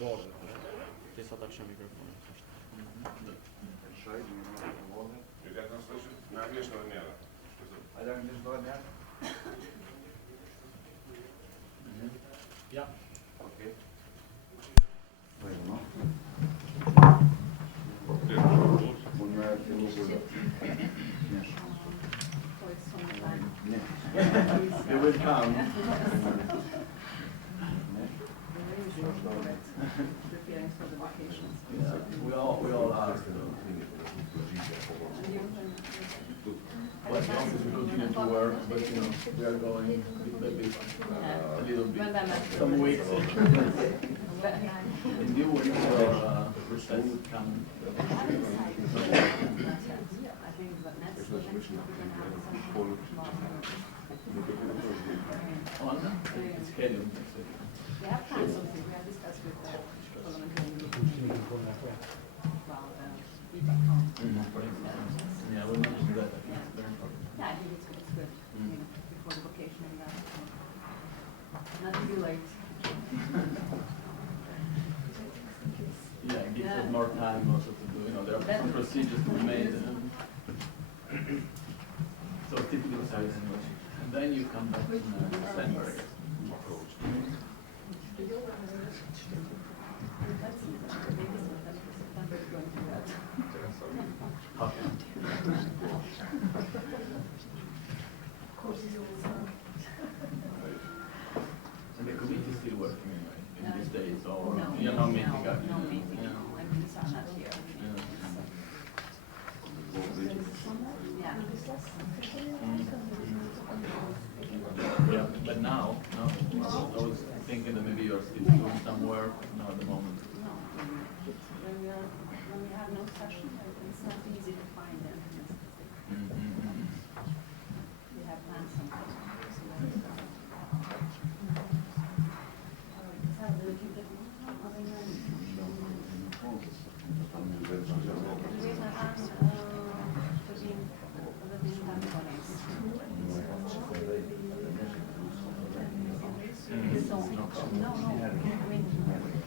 Vode. Ti sa ta kësha mikrofonin. Shaj, vode. Na wiesz, no nie. A jak będziesz do dnia? Ja. Okej. Bueno. You will come. Preparing for the vacations. Yeah, we all are. Well, as long as we continue to work, but you know, we are going maybe a little bit, some weeks. In the winter, recess coming. It's scheduled. We have planned something. We have discussed with the parliamentarian about feedback on. Yeah, we'll mention that. I think it's very important. Yeah, I think it's good. You know, before the vacation and that. Not too late. Yeah, it gives us more time also to do, you know, there are some procedures to be made. So typically size and then you come back in December. Okay. And the committee is still working in these days, or you're not meeting up? No meeting, no. I mean, it's not here. Yeah, but now, I was thinking that maybe you're still doing some work now at the moment. No, when we have no session, it's not easy to find them. We have planned something.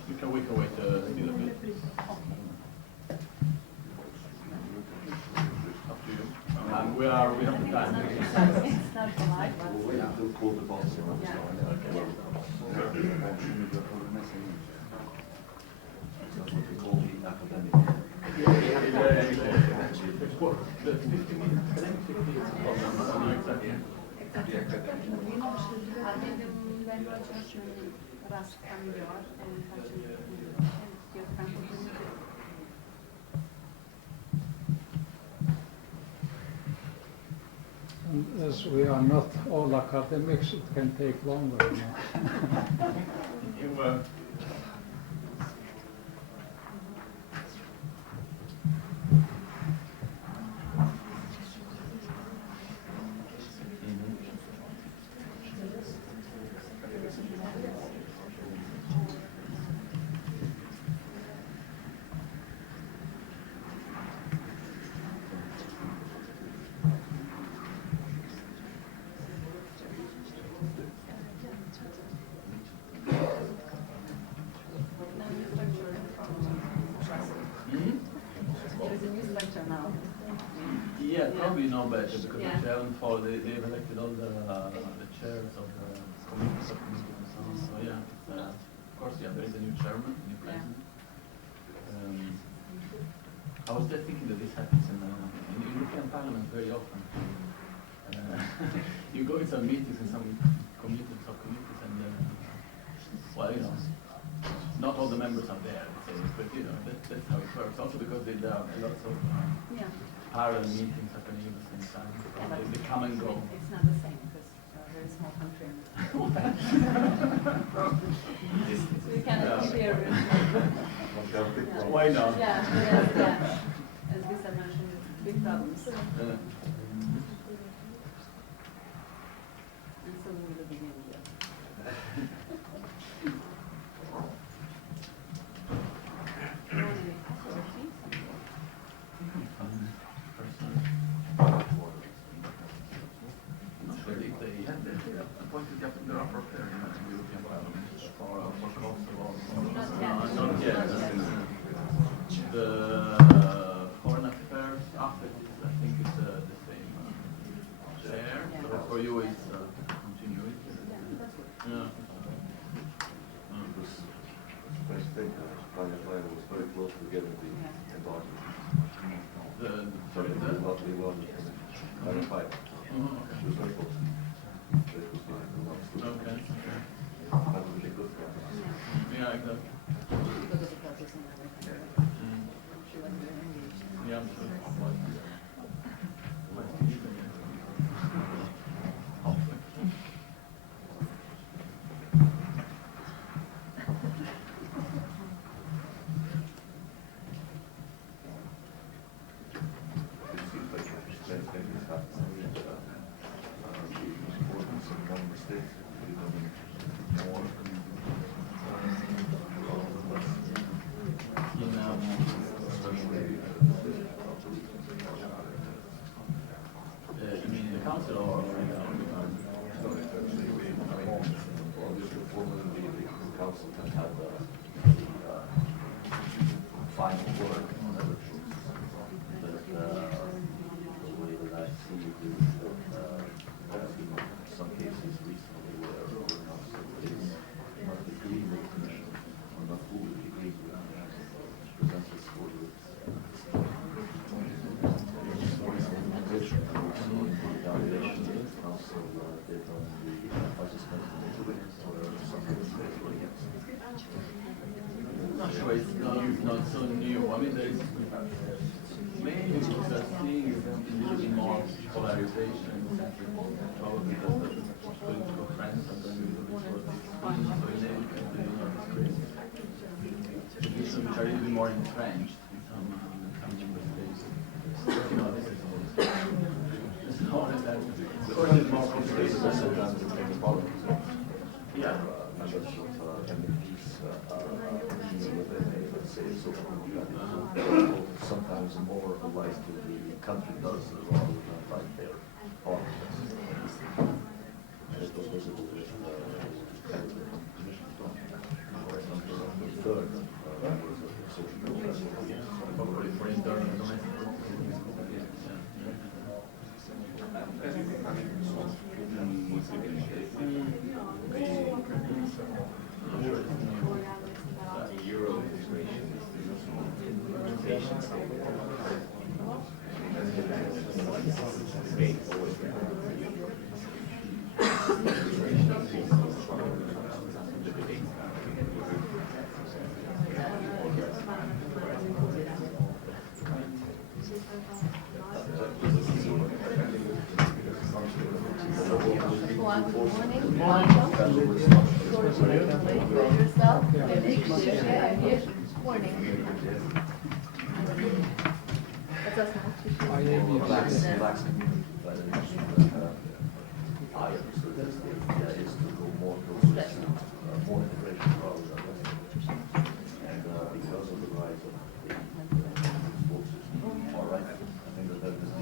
We can wait still a bit. Up to you. We have time. It's not polite, but We have to call the boss. That's what we call the academic. The 50 minutes. As we are not all academics, it can take longer. You, Yeah, probably no better because they haven't followed. They've elected all the chairs of the committees, subcommittees, and so on. So yeah, of course, yeah, there is a new chairman, a new president. I was just thinking that this happens in the European Parliament very often. You go in some meetings in some committees, subcommittees, and well, you know, not all the members are there, but you know, that's how it works. Also because there are lots of parallel meetings happening at the same time. Yeah, They come and go. It's not the same because it's a very small country. So you cannot compare. Why not? Yeah. As Lisa mentioned, big problems. And so we will begin here. Appointed the rapporteur in the European Parliament. for you it's continuity. Yeah. First thing, Private Line was very close to getting the enlargement. Sorry, The enlargement. Private Line. She was very close. That was fine. Okay. That was really good for us. Yeah, exactly. Because of the process and everything. She wasn't very engaged. Yeah, I'm sure. It seems like that thing is happening. Some member states becoming more. You mean the council or The council can have the final word on everything. But the way that I see it is that there have been some cases recently where the council is not agreeing with the commission or not fully agreeing with the presents this for the evaluation the council did on the participants in the debate or something against. I'm not sure it's not so new. I mean, there's mainly because I'm seeing a little bit more polarization, probably because the political trends are going a little bit towards extreme, so in positions which are a little bit more entrenched in some member states. You know, this is all that. Of course, it's more complicated than Sometimes it's in the politics. yeah. Members of MPs dealing with it, let's say, social media. Sometimes more alike to the country does rather than like their politics. And it was visible with the commission. The third members of the social media. Probably for internal and domestic. Euro integration is the implementation state. Debate always Good morning. Welcome. Yourself. Morning. I understood that the idea is to go more towards more integration rather than less. And because of the rise of the forces, all right, I think that is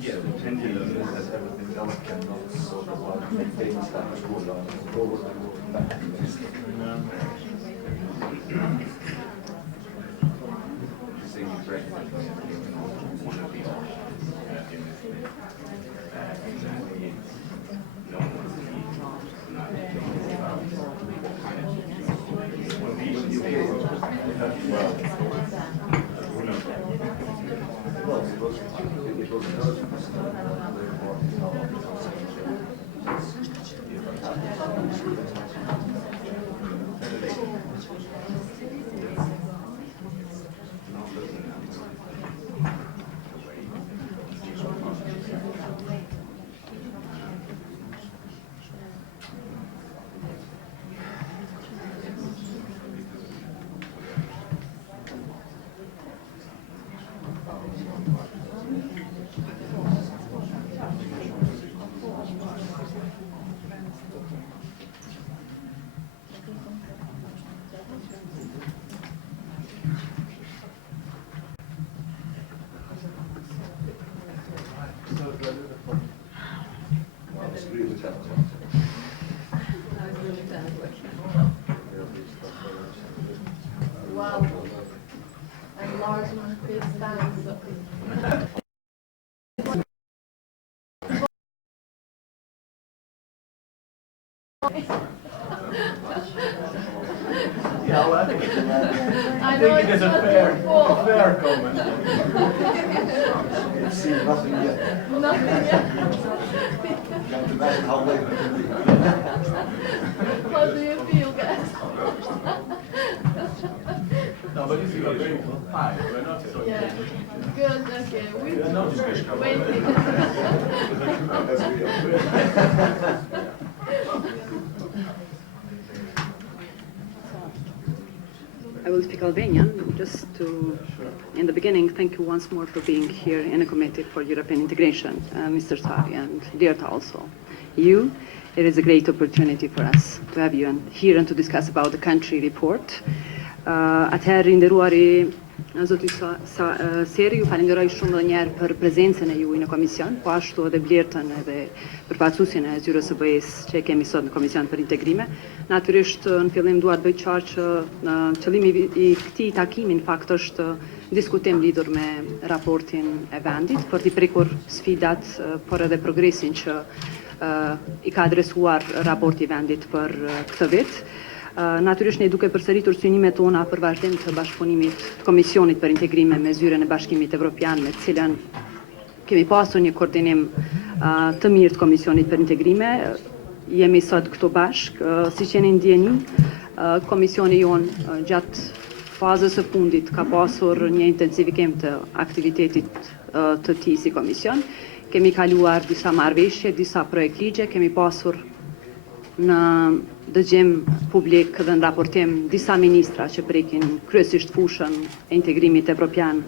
yeah, the pendulum is that everything else cannot sort of maintain status quo forward and back. enlargement, big stands. Yeah, well, I think I know it it's is a not fair, your fault. fair comment. You've seen nothing yet. Nothing yet. Can't imagine how late it can be. How do you feel, guys? No, but you see, we're very fine. We're not so Yeah. Good, okay. We're not Waiting. I will speak Albanian, just to, in the beginning, thank you once more for being here in the Committee for European Integration, Mr. Sari and Dirta also. You, it is a great opportunity for us to have you here and to discuss about the country report. Atëherë nderuari zoti Seri, ju falenderoj shumë edhe një herë për prezencën e juaj në komision, po ashtu edhe Blertën edhe përfaqësuesin e Zyrës së BE-s që kemi sot në Komisionin për Integrime. Natyrisht në fillim dua të bëj qartë që qëllimi i këtij takimi në fakt është diskutim lidhur me raportin e vendit për t'i prekur sfidat, por edhe progresin që i ka adresuar raporti i vendit për këtë vit. Natyrisht ne duke përsëritur synimet tona për vazhdim të bashkëpunimit të Komisionit për Integrime me Zyrën e Bashkimit Evropian, me të cilën kemi pasur një koordinim të mirë të Komisionit për Integrime. Jemi sot këtu bashkë, siç jeni ndjeni, komisioni jonë gjatë fazës së fundit ka pasur një intensifikim të aktivitetit të tij si komision. Kemi kaluar disa marrëveshje, disa projekt ligje, kemi pasur në dëgjim publik dhe në raportim disa ministra që prekin kryesisht fushën e integrimit evropian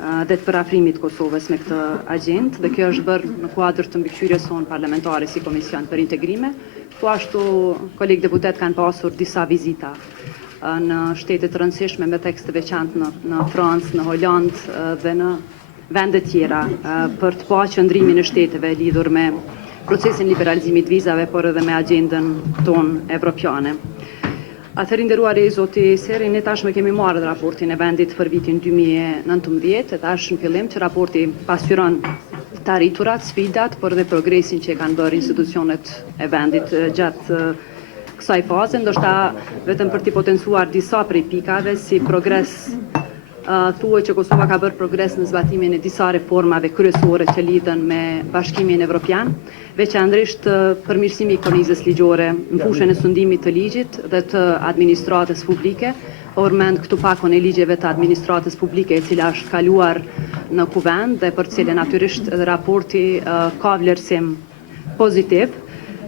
dhe të parafrimit Kosovës me këtë agjendë, dhe kjo është bërë në kuadër të mbikëqyrjes sonë parlamentare si Komision për Integrime. Po ashtu kolegë deputet kanë pasur disa vizita në shtete të rëndësishme me tekst të veçantë në Francë, në Holandë dhe në vende tjera për të pa qëndrimin e shteteve lidhur me procesin liberalizimit vizave, por edhe me agjendën tonë evropiane. Atëherë nderuari zoti Seri, ne tashmë kemi marrë raportin e vendit për vitin 2019, e tash në fillim që raporti pasqyron të arriturat, sfidat, por edhe progresin që kanë bërë institucionet e vendit gjatë kësaj faze, ndoshta vetëm për t'i potencuar disa prej pikave si progres. Thuaj që Kosova ka bërë progres në zbatimin e disa reformave kryesore që lidhen me Bashkimin Evropian, veçanërisht përmirësimi i kornizës ligjore në fushën e sundimit të ligjit dhe të administratës publike. Përmend këtu pakon e ligjeve të administratës publike, e cila është kaluar në kuvend dhe për cilën natyrisht edhe raporti ka vlerësim pozitiv.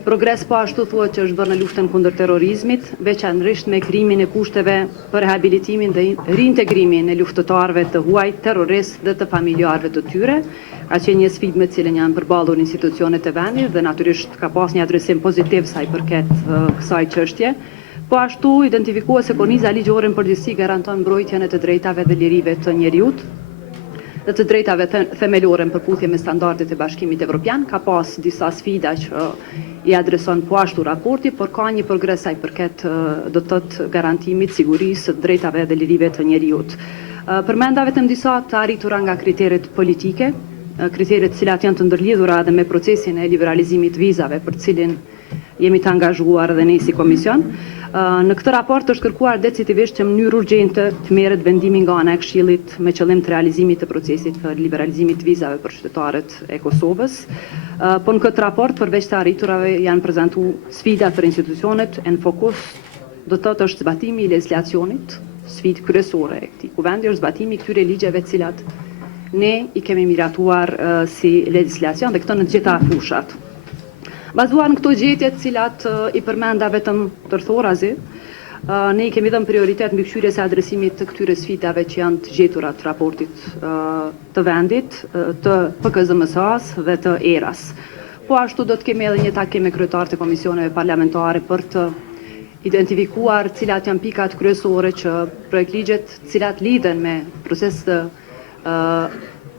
Progres po ashtu thuhet që është bërë në luftën kundër terrorizmit, veçanërisht me krijimin e kushteve për rehabilitimin dhe reintegrimin e luftëtarëve të huaj, terroristë dhe të familjarëve të tyre. Ka qenë një sfidë me të cilën janë përballur institucionet e vendit dhe natyrisht ka pas një adresim pozitiv sa i përket kësaj çështje. Po ashtu identifikuar se korniza ligjore në përgjithësi garanton mbrojtjen e të drejtave dhe lirive të njerëzit dhe të drejtave themelore në përputhje me standardet e Bashkimit Evropian. Ka pas disa sfida që i adreson po ashtu raporti, por ka një progres sa i përket do të thotë garantimit sigurisë të drejtave dhe lirive të njerëzit. Përmenda vetëm disa të arritura nga kriteret politike, kriteret cilat janë të ndërlidhura edhe me procesin e liberalizimit vizave për cilin jemi të angazhuar edhe ne si komision. Në këtë raport është kërkuar decisivisht që në mënyrë urgjente të merret vendimi nga ana e Këshillit me qëllim të realizimit të procesit për liberalizimit të vizave për qytetarët e Kosovës. Po në këtë raport përveç të arriturave janë prezantuar sfidat për institucionet e në fokus do të thotë është zbatimi i legjislacionit, sfidë kryesore e këtij kuvendi është zbatimi i këtyre ligjeve të cilat ne i kemi miratuar si legjislacion dhe këto në të gjitha fushat. Bazuar në këto gjetje të cilat i përmenda vetëm tërthorazi, ne i kemi dhënë prioritet mbikëqyrjes së adresimit të këtyre sfidave që janë të gjetura të raportit të vendit, të PKZMS-s dhe të ERA-s. Po ashtu do të kemi edhe një takim me kryetarët e komisioneve parlamentare për të identifikuar cilat janë pikat kryesore që projektligjet cilat lidhen me proces të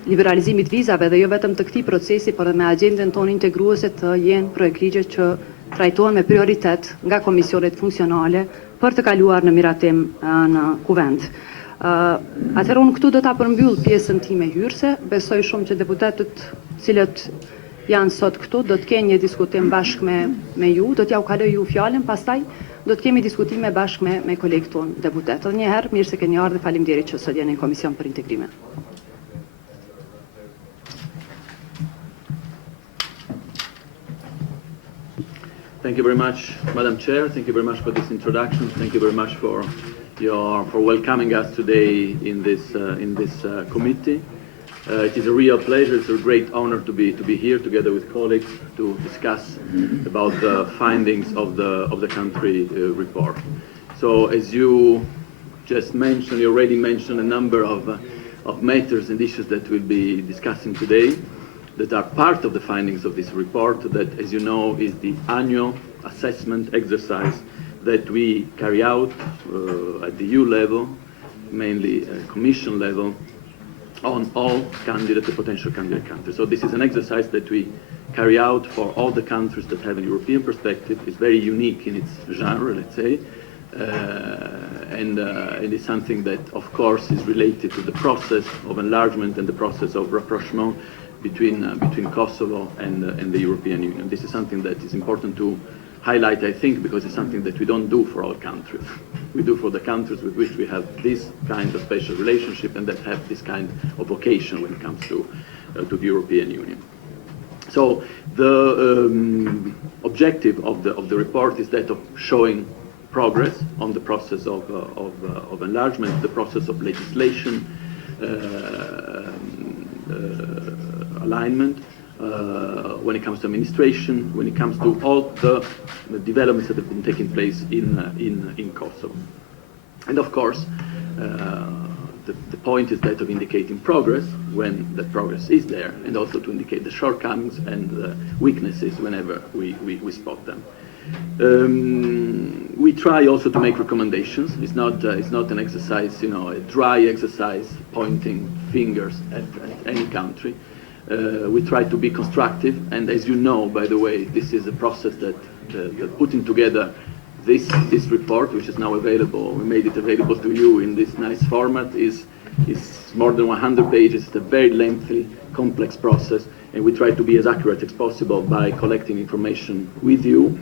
liberalizimit vizave dhe jo vetëm të këtij procesi, por edhe me agjendën tonë integruese të jenë projektligje që trajtohen me prioritet nga komisionet funksionale për të kaluar në miratim në kuvend. Atëherë unë këtu do ta përmbyll pjesën time hyrëse, besoj shumë që deputetët cilët janë sot këtu do të kenë një diskutim bashkë me ju, do t'ja u kaloj ju fjalën, pastaj do të kemi diskutime bashkë me kolegët tonë deputetë. Edhe një herë, mirë se keni ardhur, faleminderit që sot jeni në Komision për Integrime. Thank you very much, Madam Chair. Thank you very much for this introduction. Thank you very much for welcoming us today in this committee. It is a real pleasure. It's a great honor to be here together with colleagues to discuss about the findings of the country report. So, as you just mentioned, you already mentioned a number of matters and issues that we'll be discussing today, that are part of the findings of this report, that, as you know, is the annual assessment exercise that we carry out at the EU level, mainly Commission level, on all candidate and potential candidate countries. So this is an exercise that we carry out for all the countries that have a European perspective. It's very unique in its genre, let's say, and it is something that, of course, is related to the process of enlargement and the process of rapprochement between Kosovo and the European Union. This is something that is important to highlight, I think, because it's something that we don't do for all countries. We do for the countries with which we have this kind of special relationship and that have this kind of vocation when it comes to the European Union. So the objective of the report is that of showing progress on the process of enlargement, the process of legislation, alignment, when it comes to administration, when it comes to all the developments that have been taking place in Kosovo. And of course, the point is that of indicating progress when that progress is there, and also to indicate the shortcomings and the weaknesses whenever we spot them. We try also to make recommendations. It's not an exercise, a dry exercise pointing fingers at any country. We try to be constructive, and as you know, by the way, this is a process that putting together this report, which is now available, we made it available to you in this nice format, is more than 100 pages. It's a very lengthy, complex process, and we try to be as accurate as possible by collecting information with you,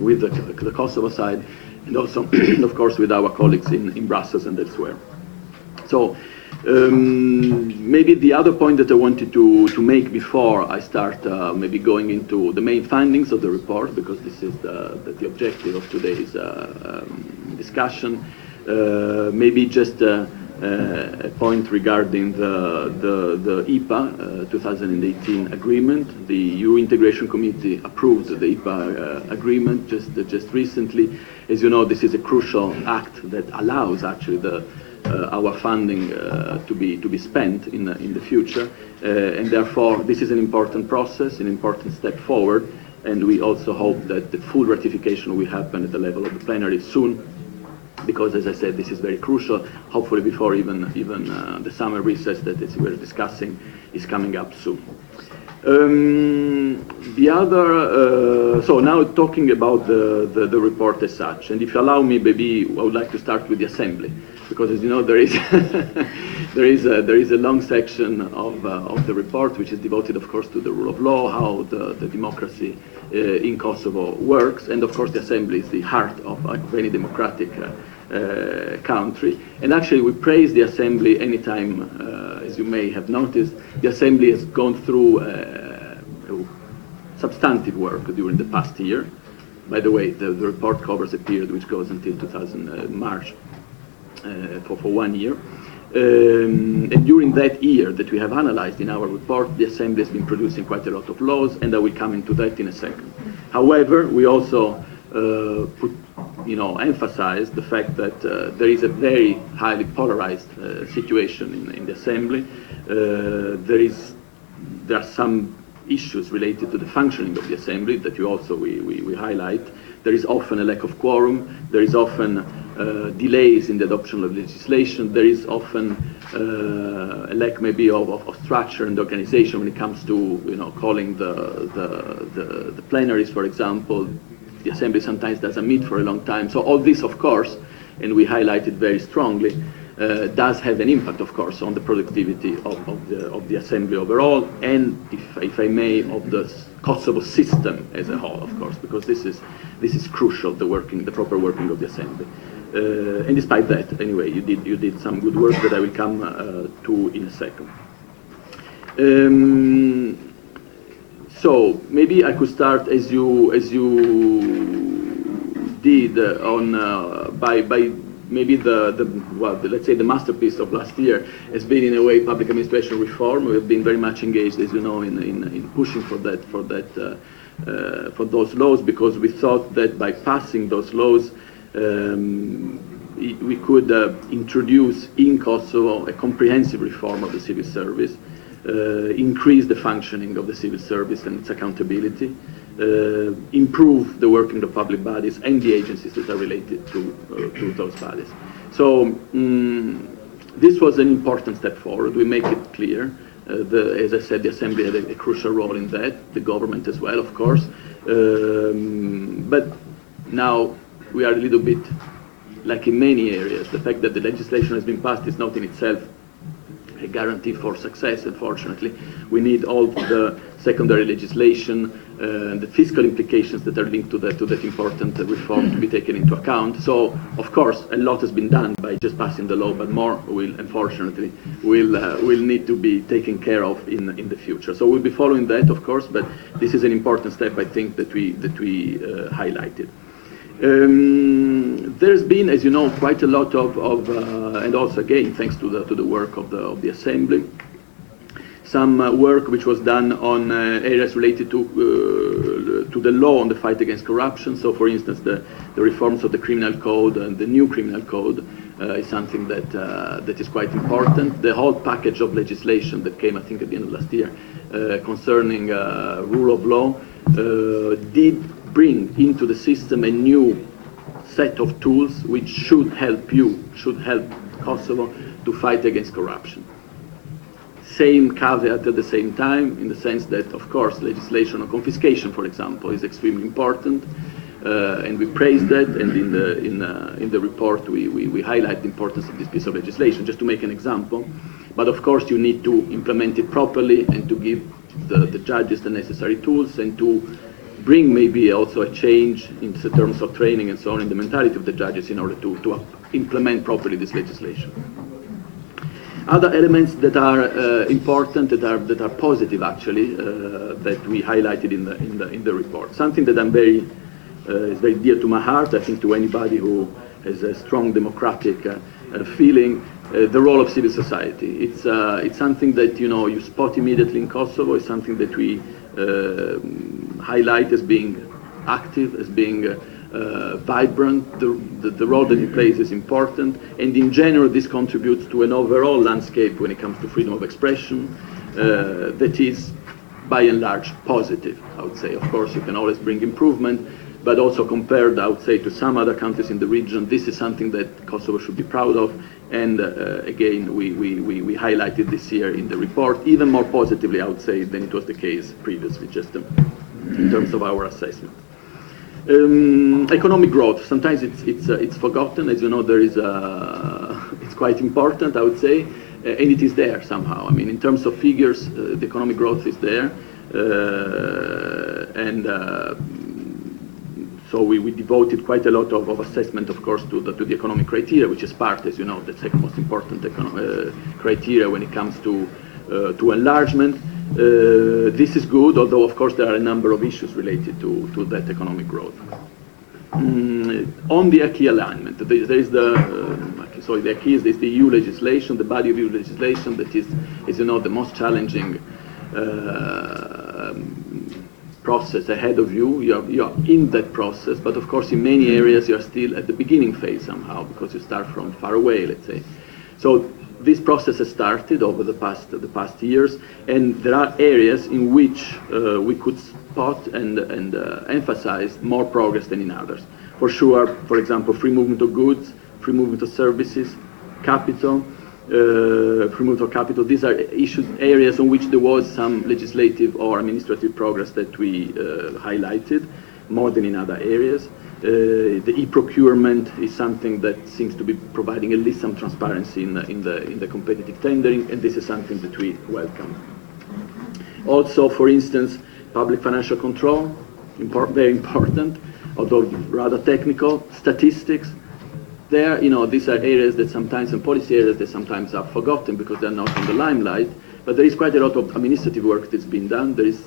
with the Kosovo side, and also, of course, with our colleagues in Brussels and elsewhere. So, maybe the other point that I wanted to make before I start maybe going into the main findings of the report, because this is the objective of today's discussion, maybe just a point regarding the IPA 2018 agreement. The EU Integration Committee approved the IPA agreement just recently. As you know, this is a crucial act that allows actually our funding to be spent in the future, and therefore this is an important process, an important step forward, and we also hope that the full ratification will happen at the level of the plenary soon, because, as I said, this is very crucial. Hopefully before even the summer recess that we're discussing is coming up soon. The other, so now talking about the report as such, and if you allow me, maybe I would like to start with the Assembly, because, as you know, there is there is a long section of the report which is devoted, of course, to the rule of law, how the democracy in Kosovo works, and of course the Assembly is the heart of any democratic country. And actually, we praise the Assembly anytime, as you may have noticed, the Assembly has gone through substantive work during the past year. By the way, the report covers a period which goes until March for 1 year. And during that year that we have analyzed in our report, the Assembly has been producing quite a lot of laws, and I will come into that in a second. However, we also emphasize the fact that there is a very highly polarized situation in the Assembly. There are some issues related to the functioning of the Assembly that we highlight. There is often a lack of quorum. There is often delays in the adoption of legislation. There is often a lack maybe of structure and organization when it comes to calling the plenaries, for example. The Assembly sometimes doesn't meet for a long time. So all this, of course, and we highlight it very strongly, does have an impact, of course, on the productivity of the assembly overall, and, if I may, of the Kosovo system as a whole, of course, because this is crucial, the proper working of the assembly. And despite that, anyway, you did some good work that I will come to in a second. So maybe I could start as you did by maybe let's say the masterpiece of last year has been, in a way, public administration reform. We have been very much engaged, as you know, in pushing for those laws, because we thought that by passing those laws we could introduce in Kosovo a comprehensive reform of the civil service, increase the functioning of the civil service and its accountability, improve the working of public bodies and the agencies that are related to those bodies. So this was an important step forward. We make it clear. As I said, the Assembly had a crucial role in that, the government as well, of course. But now we are a little bit like in many areas. The fact that the legislation has been passed is not in itself a guarantee for success, unfortunately. We need all the secondary legislation, the fiscal implications that are linked to that important reform to be taken into account. So, of course, a lot has been done by just passing the law, but more will, unfortunately, will need to be taken care of in the future. So we'll be following that, of course, but this is an important step, I think, that we highlighted. There's been, as you know, quite a lot of and also again thanks to the work of the Assembly, some work which was done on areas related to the law on the fight against corruption. So, for instance, the reforms of the criminal code and the new criminal code is something that is quite important. The whole package of legislation that came, I think, at the end of last year concerning rule of law did bring into the system a new set of tools which should help Kosovo to fight against corruption. Same caveat at the same time, in the sense that, of course, legislation on confiscation, for example, is extremely important, and we praise that, and in the report we highlight the importance of this piece of legislation, just to make an example. But of course you need to implement it properly and to give the judges the necessary tools, and to bring maybe also a change in terms of training and so on in the mentality of the judges in order to implement properly this legislation. Other elements that are important, that are positive actually, that we highlighted in the report. Something that is very dear to my heart, I think, to anybody who has a strong democratic feeling, the role of civil society. It's something that you spot immediately in Kosovo. It's something that we highlight as being active, as being vibrant. The role that it plays is important, and in general this contributes to an overall landscape when it comes to freedom of expression that is by and large positive, I would say. Of course you can always bring improvement, but also compared, I would say, to some other countries in the region, this is something that Kosovo should be proud of, and again we highlighted this year in the report, even more positively, I would say, than it was the case previously, just in terms of our assessment. Economic growth, sometimes it's forgotten. As you know, it's quite important, I would say, and it is there somehow. I mean, in terms of figures, the economic growth is there, and so we devoted quite a lot of assessment, of course, to the economic criteria, which is part, as you know, the second most important criteria when it comes to enlargement. This is good, although of course there are a number of issues related to that economic growth. On the acquis alignment, there is the acquis is the EU legislation, the body of EU legislation that is, as you know, the most challenging process ahead of you. You are in that process, but of course in many areas you are still at the beginning phase somehow, because you start from far away, let's say. So this process has started over the past years, and there are areas in which we could spot and emphasize more progress than in others. For sure, for example, free movement of goods, free movement of services, capital, free movement of capital. These are areas on which there was some legislative or administrative progress that we highlighted more than in other areas. The e-procurement is something that seems to be providing at least some transparency in the competitive tendering, and this is something that we welcome. Also, for instance, public financial control, very important, although rather technical. Statistics, there, these are areas that sometimes, and policy areas that sometimes are forgotten because they're not in the limelight, but there is quite a lot of administrative work that's been done. There is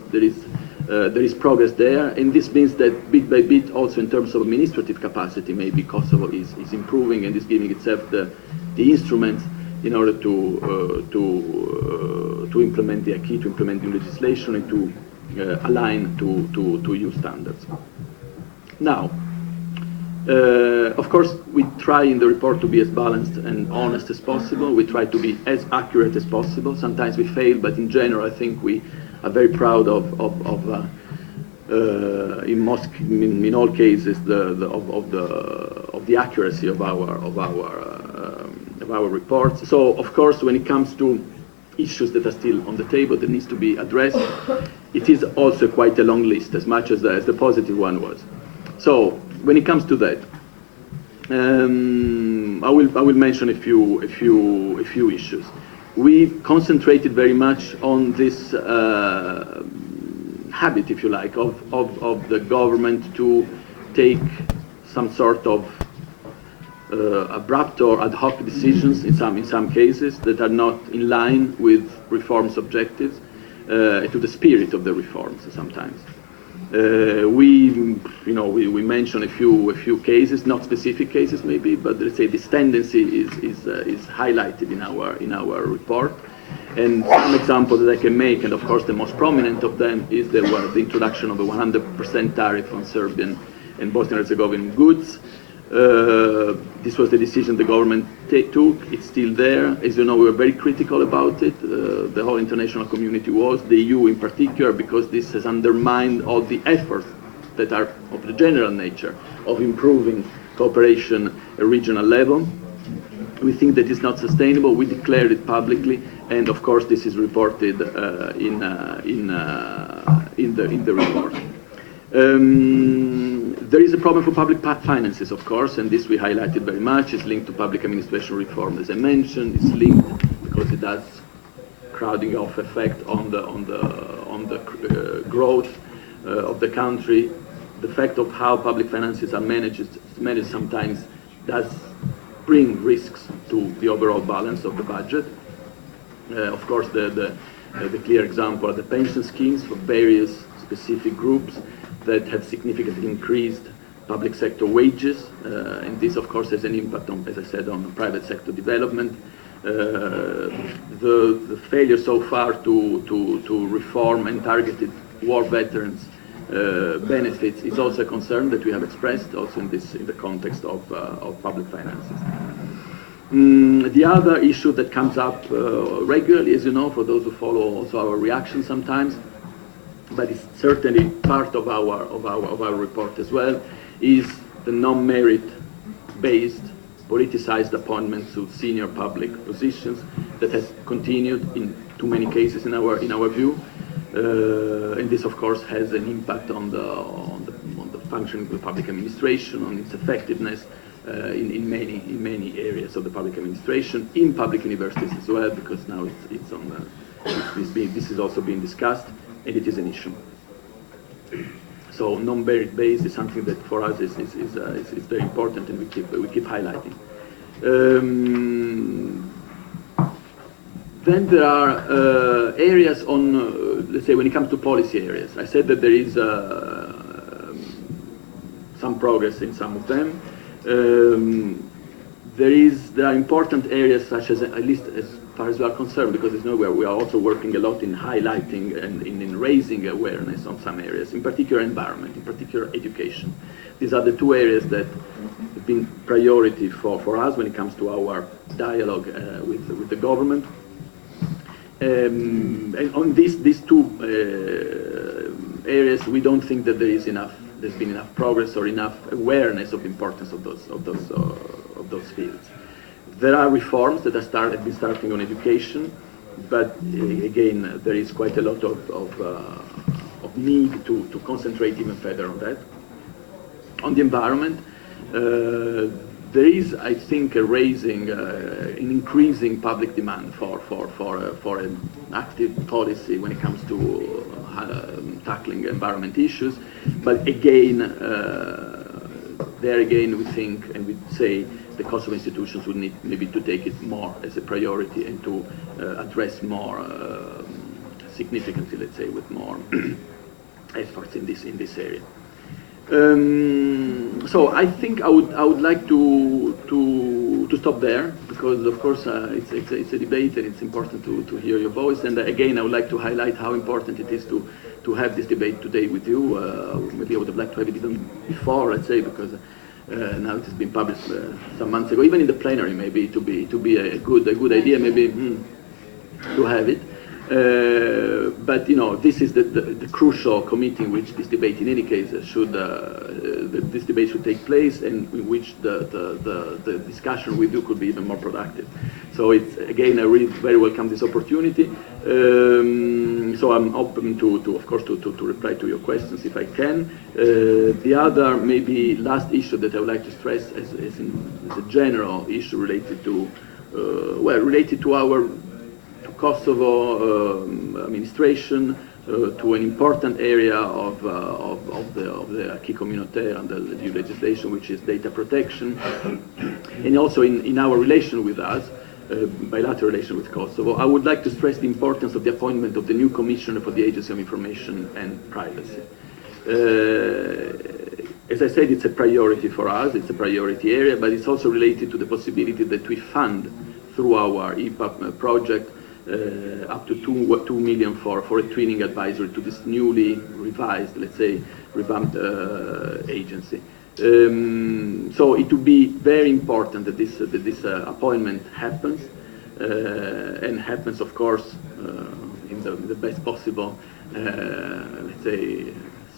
progress there, and this means that bit by bit, also in terms of administrative capacity, maybe Kosovo is improving and is giving itself the instruments in order to implement the acquis, to implement new legislation, and to align to EU standards. Now, of course, we try in the report to be as balanced and honest as possible. We try to be as accurate as possible. Sometimes we fail, but in general, I think we are very proud of in all cases of the accuracy of our reports. So, of course, when it comes to issues that are still on the table that needs to be addressed, it is also quite a long list, as much as the positive one was. So, when it comes to that, I will mention a few issues. We concentrated very much on this habit, if you like, of the government to take some sort of abrupt or ad hoc decisions in some cases that are not in line with reforms objectives, to the spirit of the reforms sometimes. We mention a few cases, not specific cases maybe, but let's say this tendency is highlighted in our report. And some examples that I can make, and of course the most prominent of them, is the introduction of a 100% tariff on Serbian and Bosnian Herzegovinian goods. This was the decision the government took. It's still there. As you know, we were very critical about it. The whole international community was, the EU in particular, because this has undermined all the efforts that are of the general nature of improving cooperation at regional level. We think that it's not sustainable. We declared it publicly, and of course this is reported in the report. There is a problem for public finances, of course, and this we highlighted very much. It's linked to public administration reform, as I mentioned. It's linked because it has crowding off effect on the growth of the country. The fact of how public finances are managed sometimes does bring risks to the overall balance of the budget. Of course, the clear example are the pension schemes for various specific groups that have significantly increased public sector wages, and this of course has an impact on, as I said, on private sector development. The failure so far to reform and targeted war veterans benefits is also a concern that we have expressed also in the context of public finances. The other issue that comes up regularly, as you know, for those who follow also our reaction sometimes, but it's certainly part of our report as well, is the non-merit-based politicized appointments to senior public positions that has continued in too many cases in our view, and this of course has an impact on the functioning of the public administration, on its effectiveness in many areas of the public administration, in public universities as well, because now this is also being discussed, and it is an issue. So non-merit-based is something that for us is very important, and we keep highlighting. Then there are areas on, let's say, when it comes to policy areas. I said that there is some progress in some of them. There are important areas such as, at least as far as we are concerned, because as you know, we are also working a lot in highlighting and in raising awareness on some areas, in particular environment, in particular education. These are the two areas that have been priority for us when it comes to our dialogue with the government. And on these two areas, we don't think that there's been enough progress or enough awareness of the importance of those fields. There are reforms that have been starting on education, but again, there is quite a lot of need to concentrate even further on that. On the environment, there is, I think, an increasing public demand for an active policy when it comes to tackling environment issues. But again, there again, we think and we say the Kosovo institutions would need maybe to take it more as a priority and to address more significantly, let's say, with more efforts in this area. So I think I would like to stop there, because of course it's a debate and it's important to hear your voice. And again, I would like to highlight how important it is to have this debate today with you. Maybe I would have liked to have it even before, let's say, because now it has been published some months ago, even in the plenary, maybe to be a good idea, maybe to have it. But you know, this is the crucial committee in which this debate, in any case, this debate should take place, and in which the discussion with you could be even more productive. So it's, again, I really very welcome this opportunity. So I'm open to of course, to reply to your questions if I can. The other, maybe last issue that I would like to stress as a general issue related to, related to our Kosovo administration, to an important area of the acquis communautaire and the new legislation, which is data protection, and also in our relation with us, bilateral relation with Kosovo. I would like to stress the importance of the appointment of the new Commissioner for the Agency of Information and Privacy. As I said, it's a priority for us, it's a priority area, but it's also related to the possibility that we fund through our EPAP project up to 2 million for a twinning advisory to this newly revised, let's say, revamped agency. So it would be very important that this appointment happens, and happens, of course, in the best possible, let's say,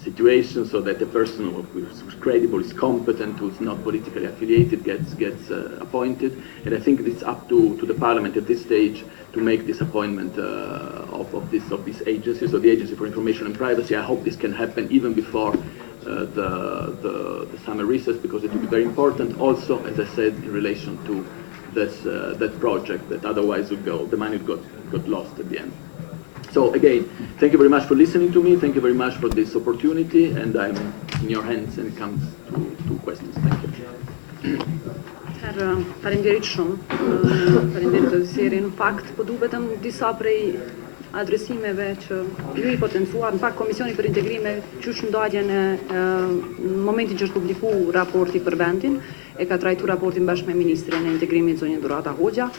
situation, so that the person who's credible, is competent, who's not politically affiliated, gets appointed. And I think it's up to the Parliament at this stage to make this appointment of this agency, so the Agency for Information and Privacy. I hope this can happen even before the summer recess, because it will be very important. Also, as I said, in relation to that project that otherwise would go, the money got lost at the end. So again, thank you very much for listening to me. Thank you very much for this opportunity, and I'm in your hands when it comes to questions. Thank you. Faleminderit shumë. Faleminderit të zërin. Në fakt, po duhet vetëm disa prej adresimeve që ju I potencuar. Në fakt, Komisioni për Integrime, qysh ndaljen në momentin që është publiku raporti për vendin, e ka trajtu raportin bashkë me Ministrin e Integrimit zonjën Durata Hoxha.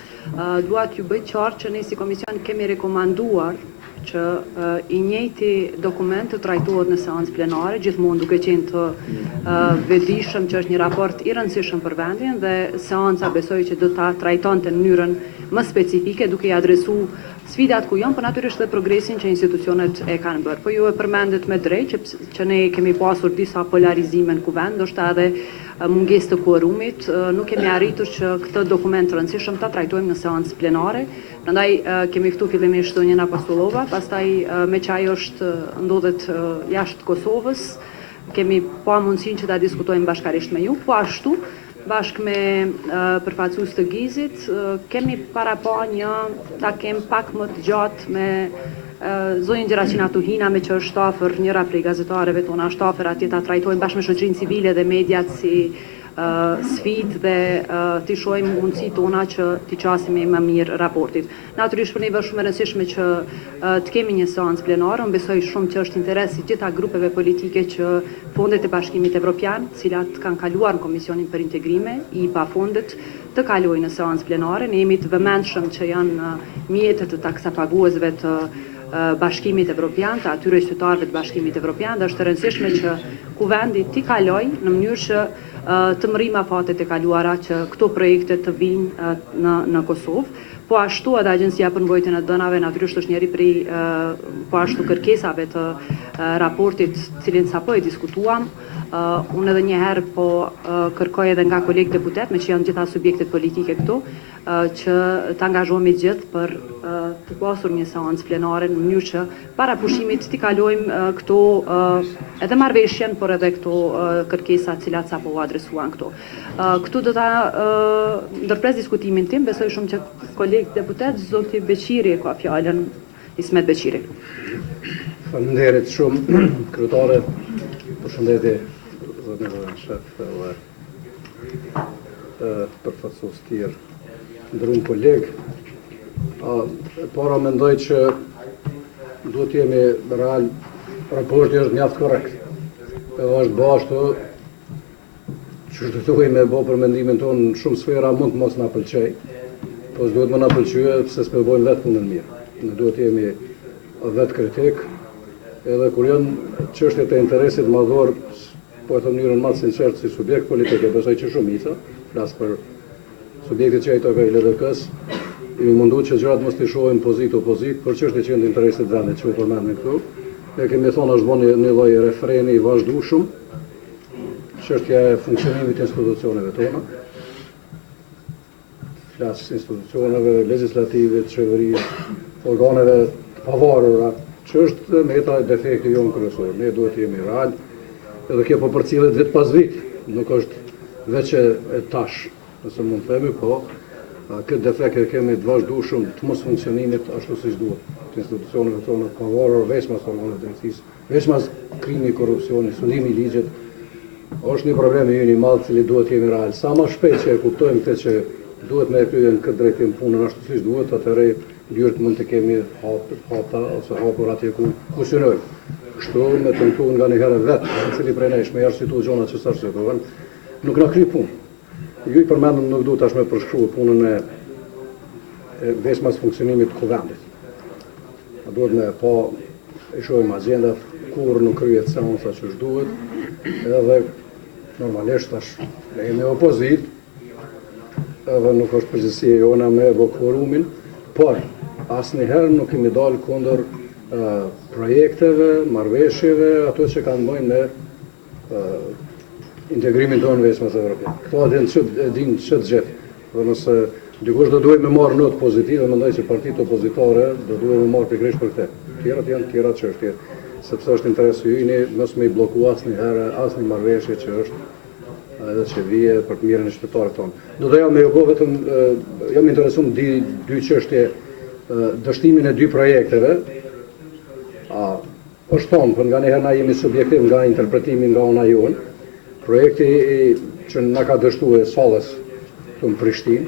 Dua t'ju bëj qartë që ne si Komision kemi rekomanduar që I njëjti dokument të trajtohet në seancë plenare, gjithmonë duke qenë të vetëdijshëm që është një raport I rëndësishëm për vendin, dhe seanca besoj që do ta trajtonte në mënyrën më specifike, duke I adresu sfidat ku janë, por natyrisht dhe progresin që institucionet e kanë bërë. Po ju e përmendet me drejt që ne kemi pasur disa polarizime në kuvend, ndoshta edhe mungesë të kuorumit, nuk kemi arritur që këtë dokument të rëndësishëm ta trajtojmë në seancë plenare. Prandaj kemi ftuar fillimisht Sonjën Apostolova, pastaj me që ajo ndodhet jashtë Kosovës, kemi pa mundësinë që ta diskutojmë bashkarisht me ju, po ashtu bashkë me përfaqësues të Gizit, kemi para pa një takim pak më të gjatë me zonjën Gjeraqina Tuhina, me që është afër, njëra prej gazetareve tona është afër atje ta trajtojmë bashkë me shoqërinë civile dhe mediat si sfidë dhe t'i shohim mundësitë tona që t'i qasemi më mirë raportit. Natyrisht për ne është shumë e rëndësishme që të kemi një seancë plenare. Unë besoj shumë që është interes I gjitha grupeve politike që fondet e Bashkimit Evropian, të cilat kanë kaluar në Komisionin për Integrime, I pa fondet, të kalojnë në seancë plenare. Ne jemi të vëmendshëm që janë mjetët të taksapaguesve të Bashkimit Evropian, të atyre qytetarëve të Bashkimit Evropian, dhe është e rëndësishme që kuvendi t'i kaloj në mënyrë që të mrim afatet e kaluara që këto projekte të vinë në Kosovë. Po ashtu edhe Agjencia për Mbrojtjen e Dënave natyrisht është njëri prej po ashtu kërkesave të raportit cilin sapo e diskutuam. Unë edhe njëherë po kërkoj edhe nga kolegë deputet, me që janë gjitha subjektet politike këtu, që të angazhohemi gjithë për të pasur një seancë plenare në mënyrë që para pushimit t'i kalojmë këto edhe marrëveshjen, por edhe këto kërkesa cilat sapo u adresuan këtu. Këtu do ta ndërpres diskutimin tim, besoj shumë që kolegë deputet zoti Beqiri ka fjalën, Ismet Beqiri. Faleminderit shumë, kryetare, përshëndetje Zëvendësshefi dhe përfaqësues tjerë, ndrum kolegë. Para mendoj që duhet jemi real, raporti është mjaft korrekt. Edhe është bashkë që shtetoj me bë për mendimin tonë në shumë sfera mund të mos na pëlqej, po duhet më na pëlqyë pse s'po bëjmë vetë punën mirë. Ne duhet jemi vetë kritik, edhe kur janë çështjet e interesit madhor, po e them në mënyrën më të sinqertë si subjekt politik, e besoj që shumica, flas për subjektet që ai ka LDK-s, i mundu që gjërat mos t'i shohin opozit, për çështje që janë në interesit vendit që u përmendën këtu. Ne kemi thonë është bën një lloj refreni i vazhdueshëm, çështja e funksionimit të institucioneve tona. Flas institucioneve legjislative, të qeverisë, organeve të pavarura, që është meta e defekti jonë kryesor. Ne duhet të jemi real, edhe kjo po përcjellet vit pas vit, nuk është veç e tash, nëse mund të themi, po këtë defekt e kemi të vazhdueshëm të mos funksionimit ashtu siç duhet. Të institucioneve tona të pavarura, veçmas organeve të drejtësisë, veçmas krimi, korrupsioni, sulimi i ligjit, është një problem i madh i cili duhet të jemi real. Sa më shpejt që e kuptojmë këtë që duhet me e kryer në këtë drejtim punën ashtu siç duhet, atëherë dyert mund të kemi hapta ose hapur atje ku synojmë. Kështu me tentuar nga një herë vetë, i cili prej nesh me arsyetu gjona që s'arsyetuan, nuk na kry punë. Ju i përmendëm nuk duhet tash me përshkruaj punën e veçmas funksionimit të kuvendit. Duhet me pa e shohim agjendat, kur nuk kryhet seanca që duhet, edhe normalisht tash ne jemi opozit, edhe nuk është përgjegjësia jona me kvorumin, por asnjëherë nuk kemi dalë kundër projekteve, marrëveshjeve, ato që kanë bëjnë me integrimin tonë veçmas evropian. Këto din që të gjithë. Dhe nëse dikush do duhet me marrë notë pozitive, mendoj që partitë opozitare do duhet me marrë pikërisht për këtë. Tjerat janë tjera çështje, sepse është interesi ynë mos me i blloku asnjëherë asnjë marrëveshje që është edhe që vije për të mirën e qytetarëve tonë. Do doja me ju vetëm jam interesuar dy çështje, dështimin e dy projekteve. Është thonë, për nga njëherë na jemi subjektiv nga interpretimi nga ona jonë, projekti që na ka dështuar Sallës këtu në Prishtinë,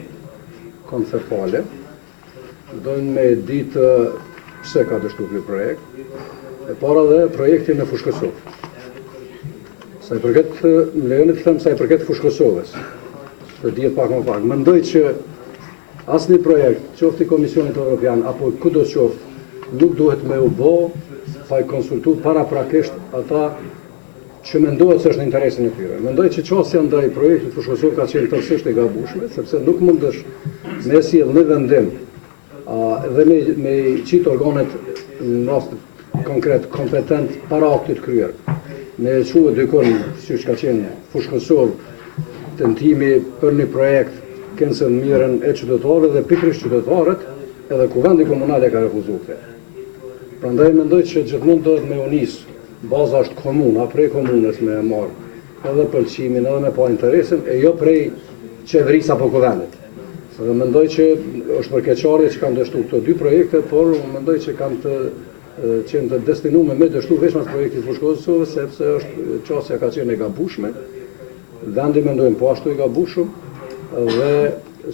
konceptuale, dojnë me ditë pse ka dështuar ky projekt, e para dhe projekti në Fushë Kosovë. Sa i përket, më lejoni të them sa i përket Fushë Kosovës, të dihet pak më pak. Mendoj që asnjë projekt, qoftë i Komisionit Evropian apo kudo qoftë, nuk duhet me u bë pa i konsultu paraprakisht ata që mendohet se është në interesin e tyre. Mendoj që çështja ndaj projektit Fushë Kosovë ka qenë tërësisht e gabueshme, sepse nuk mundesh me sjell në vendim dhe me qit organet në rast konkret kompetent para aktit kryer. Me quhet dykon siç ka qenë Fushë Kosovë tentimi për një projekt kënse në mirën e qytetarëve dhe pikërisht qytetarët, edhe kuvendi komunal e ka refuzuar këtë. Prandaj mendoj që gjithmonë duhet me unis, baza është komuna, prej komunës me e marrë edhe pëlqimin, edhe me pa interesin, e jo prej qeverisë apo kuvendit. Dhe mendoj që është përkeqarje që kanë dështuar këto dy projekte, por mendoj që kanë qenë të destinuar me dështu veçmas projektit Fushë Kosovës, sepse është çështja ka qenë e gabueshme. Vendi mendojmë po ashtu i gabueshëm dhe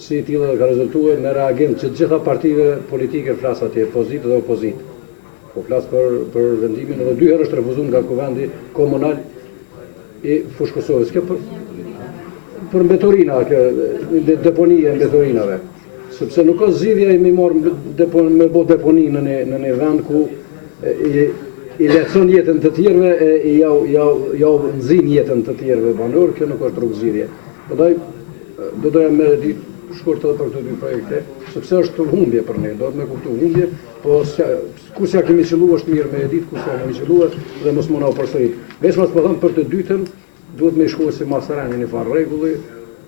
si i tillë ka rezultuar me reagim që të gjitha partive politike flas atje, pozitë dhe opozitë. Po flas për vendimin edhe dy herë është refuzuar nga kuvendi komunal i Fushë Kosovës. Kjo për mbetorina, deponia e mbetorinave. Sepse nuk ka zgjidhja i me me bë deponi në një vend ku i lehtëson jetën të tjerëve e ja nxin jetën të tjerëve banor, kjo nuk është rrugë zgjidhje. Do doja me ditë shkurt edhe për këto dy projekte, sepse është humbje për ne, do të me kuptu humbje, po ku s'ja kemi qelluar është mirë me ditë, ku s'ja kemi qelluar dhe mos mund na u përsërit. Veçmas po them për të dytën, duhet me shku si Masarani një farë rregulli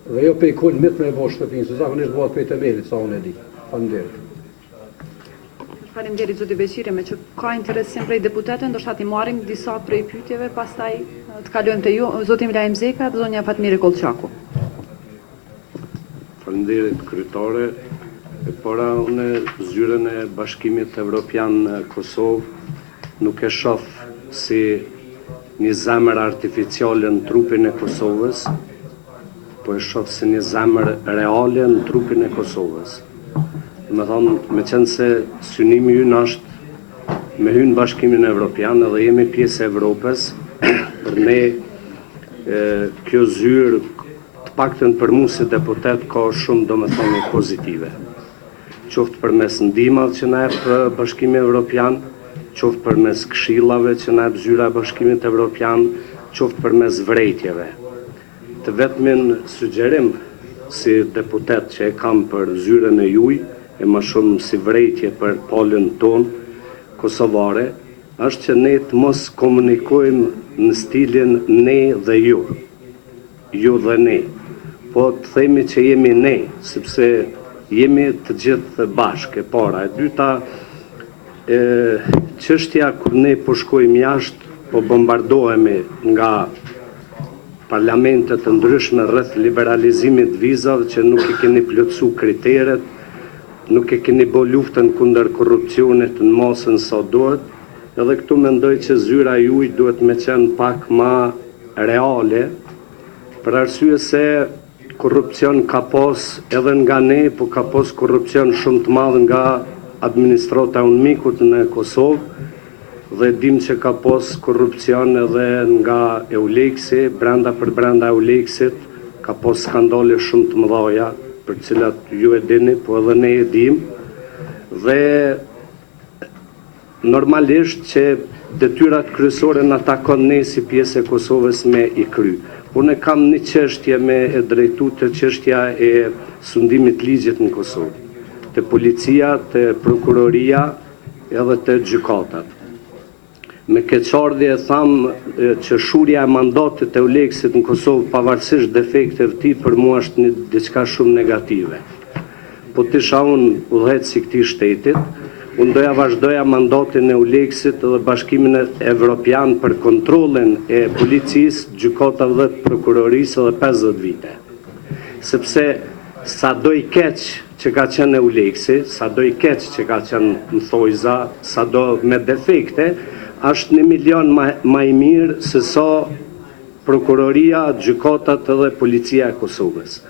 dhe jo pej kulmit me e bo shtëpinë, se zakonisht bëhet pej temelit, sa unë e di. Faleminderit. Faleminderit zoti Beqiri, me që ka interesim prej deputetëve, ndoshta ti marrim disa prej pyetjeve, pastaj të kalojmë te ju, zoti Milajm Zeka dhe zonja Fatmire Kollçaku. Faleminderit kryetare. E para unë zyrën e Bashkimit Evropian në Kosovë nuk e shoh si një zemër artificiale në trupin e Kosovës, po e shoh si një zemër reale në trupin e Kosovës. Me thonë, me qenë se synimi ynë është me hynë Bashkimin Evropian dhe jemi pjesë e Evropës, për ne kjo zyrë të paktën për mu si deputet ka shumë domethënie pozitive. Qoftë përmes ndihmave që na jep Bashkimi Evropian, qoftë përmes këshillave që na jep zyra e Bashkimit Evropian, qoftë përmes vërejtjeve. Të vetmin sugjerim si deputet që e kam për zyrën e juaj, e më shumë si vërejtje për palën tonë kosovare, është që ne të mos komunikojmë në stilin ne dhe ju dhe ne, po të themi që jemi ne, sepse jemi të gjithë bashkë, e para. E dyta, çështja kur ne po shkojmë jashtë, po bombardohemi nga parlamentet të ndryshme rreth liberalizimit vizave që nuk i keni plotësu kriteret, nuk e keni bo luftën kundër korrupsionit në masën sa duhet, edhe këtu mendoj që zyra juaj duhet me qenë pak ma reale, për arsye se korrupsion ka pas edhe nga ne, po ka pas korrupsion shumë të madh nga administrata UNMIK-ut në Kosovë, dhe dim që ka pas korrupsion edhe nga EULEX-i, brenda EULEX-it, ka pas skandale shumë të mëdha, për cilat ju e dini, po edhe ne e dim, dhe normalisht që detyrat kryesore na takon ne si pjesë e Kosovës me i kry. Unë kam një çështje me e drejtu të çështja e sundimit ligjit në Kosovë, të policia, të prokuroria edhe të gjykatat. Me keqardhje tham që shurja e mandatit e EULEX-it në Kosovë pavarësisht defekteve të tij për mua është një diçka shumë negative. Po të isha unë udhëheqësi i këtij shtetit, unë doja vazhdoja mandatin e EULEX-it dhe Bashkimin Evropian për kontrollin e policisë, gjykatave dhe prokurorisë edhe 50 vite. Sepse sa do i keq që ka qenë EULEX-i, sa do i keq që ka qenë në thojza, sa do me defekte, është 1 milion ma i mirë se sa prokuroria, gjykatat edhe policia e Kosovës.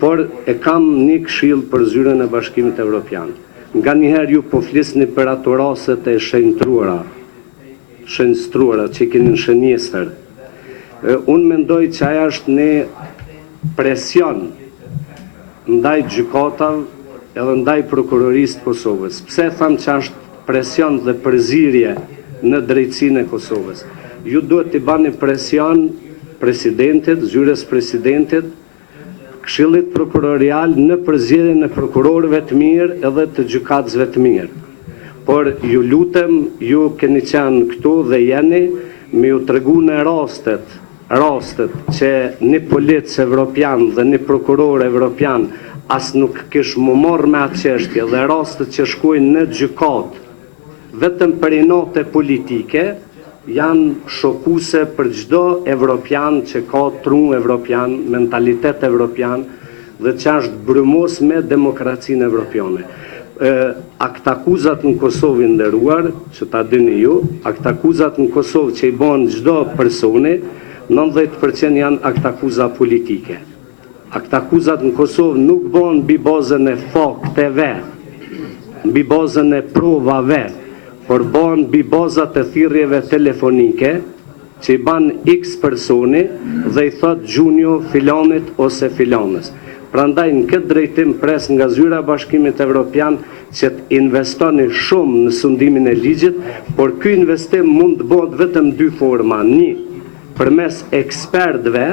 Por e kam një këshill për zyrën e Bashkimit Evropian. Nga njëherë ju po flisni për ato raste e shenjtruara që keni në shënjestër. Unë mendoj që aja është një presion ndaj gjykatav edhe ndaj prokurorisë të Kosovës. Pse tham që është presion dhe përzirje në drejtsinë e Kosovës? Ju duhet t'i bani presion presidentit, zyrës presidentit, këshillit prokurorial në përzierjen e prokurorëve të mirë edhe të gjykatësve të mirë. Por ju lutem, ju keni qenë këtu dhe jeni me ju tregu në rastet që një polic evropian dhe një prokuror evropian as nuk kish më morë me atë çështje dhe rastet që shkojnë në gjykatë vetëm për note politike janë shokuse për çdo evropian që ka tru evropian, mentalitet evropian dhe që është brymos me demokracinë evropiane. Aktakuzat në Kosovë nderuar, që ta dini ju, aktakuzat në Kosovë që i bën çdo personi, 90% janë aktakuza politike. Aktakuzat në Kosovë nuk bën mbi bazën e fakteve, mbi bazën e provave, por bën mbi bazat e thirrjeve telefonike që i ban X personi dhe i thot gjunjo filanit ose filanës. Prandaj në këtë drejtim pres nga zyra e Bashkimit Evropian që të investoni shumë në sundimin e ligjit, por ky investim mund të bëhet vetëm 2 forma. 1. Përmes ekspertëve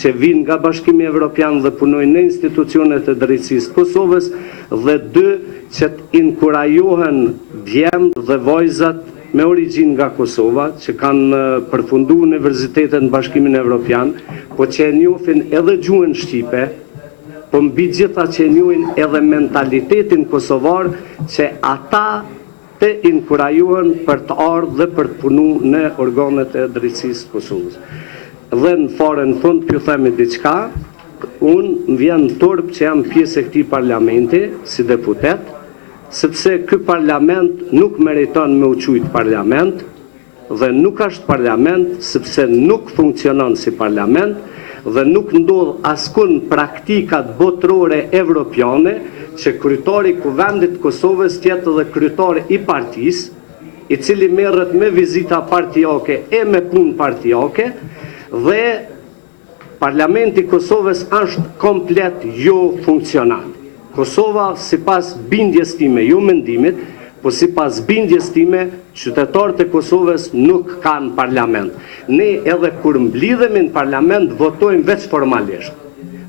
që vinë nga Bashkimi Evropian dhe punojnë në institucionet e drejtësisë Kosovës, dhe 2. që të inkurajohen djemtë dhe vajzat me origjinë nga Kosova, që kanë përfunduar universitetet në Bashkimin Evropian, po që e njohin edhe gjuhën shqipe, po mbi gjitha që e njohin edhe mentalitetin kosovar, që ata të inkurajohen për të ardhur dhe për të punuar në organet e drejtësisë të Kosovës. Dhe në fare në fund, ju themi diçka, unë më vjen turp që jam pjesë e këtij parlamenti si deputet, sepse ky parlament nuk meriton me u quajt parlament dhe nuk është parlament sepse nuk funksionon si parlament dhe nuk ndodh askund praktikat botërore evropiane që kryetari i Kuvendit të Kosovës tjetë dhe kryetari i partisë, i cili merret me vizita partijake e me punë partijake dhe parlamenti i Kosovës është komplet jo funksional. Kosova, si pas bindjes time, jo mendimit, po si pas bindjes time, qytetarët e Kosovës nuk kanë parlament. Ne edhe kur mblidhemi në parlament, votojmë veç formalisht.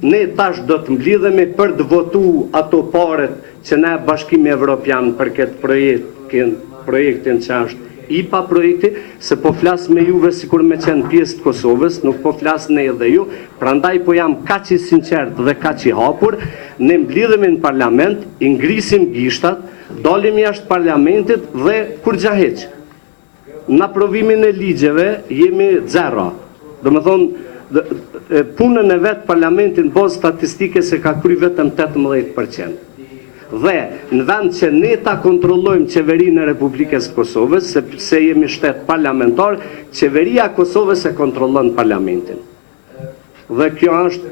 Ne tash do të mblidhemi për të votu ato paret që ne Bashkimi Evropian për këtë projektin që është IPA projekti, se po flas me juve sikur me qenë pjesë të Kosovës, nuk po flas ne edhe ju, prandaj po jam kaq i sinqert dhe kaq i hapur, ne mblidhemi në parlament, i ngrisim gishtat, dalim jashtë parlamentit dhe kur gjaheq. Në aprovimin e ligjeve jemi zero. Do me thonë, punën e vetë parlamentin bazë statistike se ka kry vetëm 18%. Dhe në vend që ne ta kontrollojmë qeverinë e Republikës Kosovës, sepse jemi shtet parlamentar, qeveria e Kosovës e kontrollon parlamentin. Dhe kjo është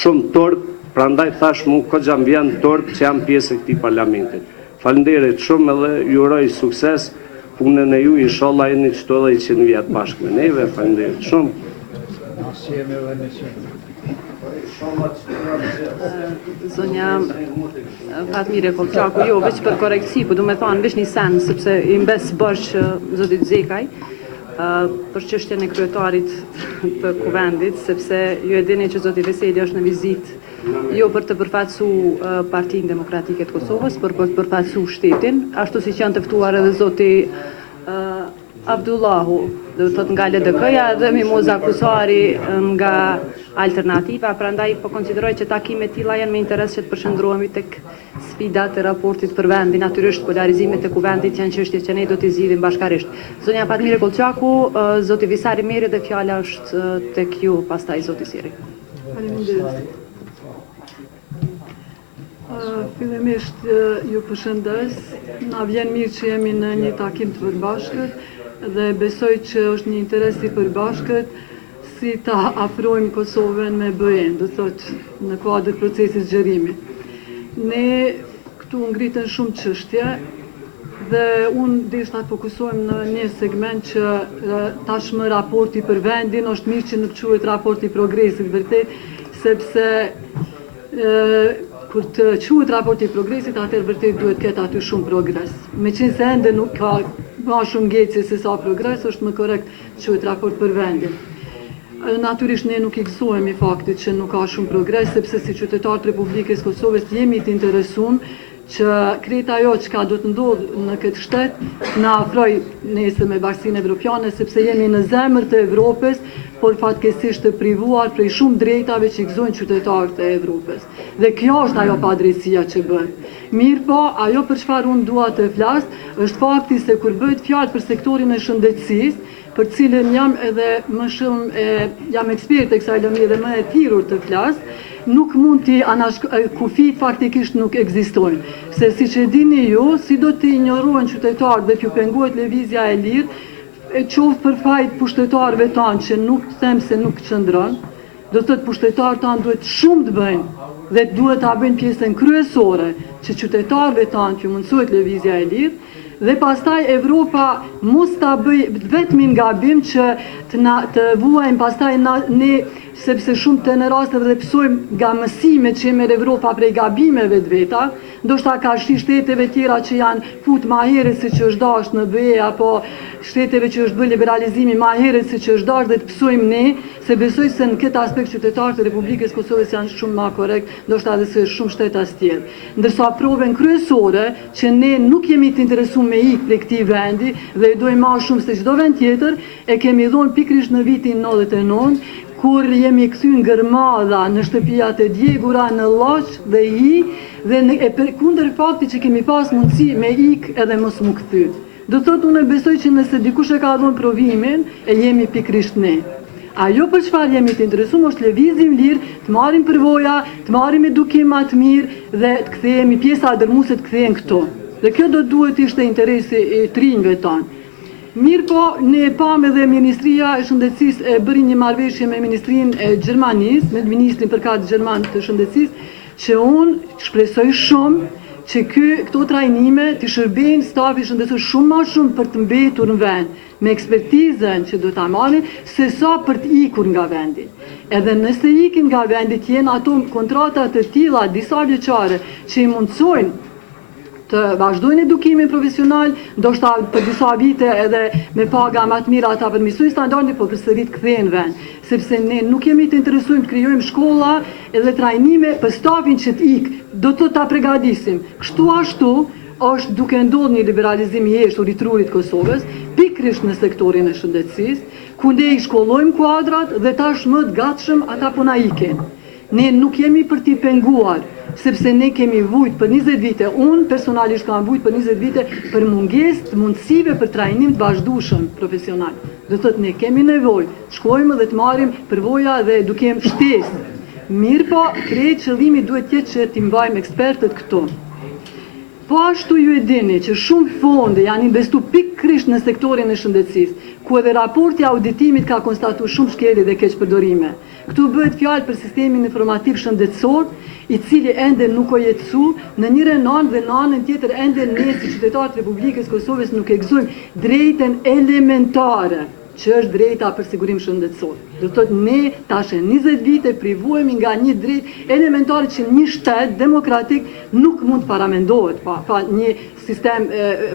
shumë turp, prandaj thash mu koxha më vjen turp që jam pjesë e këtij parlamenti. Faleminderit shumë edhe ju uroj sukses punën e ju, inshallah jeni çdo 100 vjet bashkë me neve. Faleminderit shumë. Zonja Fatmire Kolçaku, jo, veç për korektësi, po du me thonë veç një sen, sepse i mbes bërsh zotit Zekaj, për çështjen e kryetarit të Kuvendit, sepse ju e dini që zoti Veseli është në vizitë jo për të përfaqësu Partinë Demokratike të Kosovës, për të përfaqësu shtetin, ashtu si që janë të ftuar edhe zoti Abdullahu, dhe të thot nga LDK-ja dhe Mimoza Kusari nga Alternativa, prandaj po konsideroj që takimet tilla janë me interes që të përshëndrohemi tek sfidat e raportit për vendin, natyrisht polarizimet e Kuvendit janë çështje që ne do t'i zgjidhim bashkarisht. Zonja Fatmire Kolçaku, zoti Visari merri dhe fjala është tek ju, pastaj zoti Siri. Faleminderit. Fillimisht ju përshëndes, na vjen mirë që jemi në një takim të përbashkët dhe besoj që është një interes i përbashkët si ta afrojmë Kosovën me BE-n, do thotë në kuadër procesit zgjerimit. Ne këtu ngritën shumë çështje dhe unë deshta të fokusohem në një segment që tashmë raporti për vendin është mirë që nuk quhet raporti progresit vërtet, sepse kur të quhet raporti progresit, atëherë vërtet duhet ketë aty shumë progres. Meqense ende nuk ka shumë ngecje se sa progres, është më korrekt quhet raport për vendin. Natyrisht ne nuk i gëzohemi faktit që nuk ka shumë progres, sepse si qytetarë të Republikës Kosovës jemi të interesuar që krejt ajo që ka do të ndodhë në këtë shtet në afroj nesër me Bashkinë Evropiane, sepse jemi në zemër të Evropës, por fatkesisht të privuar prej shumë drejtave që i gëzojnë qytetarët e Evropës. Dhe kjo është ajo padrejësia që bëhet. Mirë po, ajo për çfarë unë dua të flas, është fakti se kur bëhet fjalë për sektorin e shëndetësisë, për cilën jam edhe më shumë jam ekspert e kësaj lëmie dhe më e thirrur të flas, nuk mund t'i kufit faktikisht nuk ekzistojnë. Se siç e dini ju, si do të injorohen qytetarët dhe t'ju pengohet lëvizja e lirë, qoftë për fajt pushtetarëve tanë që nuk them se nuk qëndron, do të thotë pushtetarët tanë duhet shumë të bëjnë dhe duhet ta bëjnë pjesën kryesore që qytetarëve tanë t'ju mundsohet lëvizja e lirë, dhe pastaj Evropa mos ta bëj vetëm gabim që të vuajmë pastaj ne, sepse shumë të në rastet dhe pësojmë nga mësimet që merr Evropa prej gabimeve të veta, ndoshta ka shteteve tjera që janë fut ma herët si që është dashur në BE, apo shteteve që është bërë liberalizimi ma herët si që është dashur dhe të pësojmë ne, se besoj se në këtë aspekt qytetarët e Republikës Kosovës janë shumë ma korrekt, ndoshta edhe se shumë shtete as tjerë. Ndërsa provën kryesore që ne nuk jemi të interesuar me ikë prej këtij vendi dhe i dojmë më shumë se çdo vend tjetër, e kemi dhënë pikërisht në vitin 99, kur jemi kthyer ngërmadha në shtëpiat e djegura në Lloç dhe dhe kundër faktit që kemi pas mundësi me ikë edhe mos mu kthy. Do thotë unë besoj që nëse dikush e ka dhënë provimin, e jemi pikërisht ne. Ajo për çfarë jemi të interesuar është lëvizim lirë, të marrim përvoja, të marrim edukim më të mirë dhe të kthehemi pjesa e dërmuesit të kthehen këtu. Dhe kjo do duhet ishte interesi i trinjve tonë. Mirë po, ne pam edhe Ministria e Shëndetësisë e bëri një marrëveshje me Ministrinë e Gjermanisë, me Ministrin përkat Gjerman të Shëndetësisë, që unë shpresoj shumë që këto trajnime të shërbejnë stafi shëndetësor shumë më shumë për të mbetur në vend, me ekspertizën që do ta marrin, se sa për të ikur nga vendi. Edhe nëse ikin nga vendi, jenë ato kontrata të tilla disa vjeçare që i mundsojnë të vazhdojnë edukimin profesional, ndoshta për disa vite edhe me paga më të mira ata përmirësojnë standardin, por përsëri të kthehen në vend, sepse ne nuk jemi të interesuar të krijojmë shkolla edhe trajnime për stafin që të ikë, do të ta përgatisim. Kështu ashtu është duke ndodhur një liberalizim i jeshtur i trurit Kosovës, pikërisht në sektorin e shëndetësisë, ku ne i shkollojmë kuadrat dhe tashmë të gatshëm ata po na ikin. Ne nuk jemi për t'i penguar, sepse ne kemi vujt për 20 vite, unë personalisht kam vujt për 20 vite për mungesë të mundësive për trajnim të vazhdueshëm profesional. Do thotë ne kemi nevojë, shkojmë dhe të marrim përvoja dhe edukim shtesë. Mirë po, krejt qëllimi duhet të jetë që t'i mbajmë ekspertët këtu. Po ashtu ju e dini që shumë fonde janë investu pikërisht në sektorin e shëndetësisë, ku edhe raporti auditimit ka konstatuar shumë shkelje dhe keqpërdorime. Këtu bëhet fjalë për sistemin informativ shëndetësor, i cili ende nuk o jetësu, në njërin anë dhe në anën tjetër ende ne si qytetarët e Republikës Kosovës nuk e gëzojmë drejtën elementare, që është drejta për sigurim shëndetësor. Do thotë ne tash 20 vite privohemi nga një drejtë elementare që një shtet demokratik nuk mund të paramendohet pa një sistem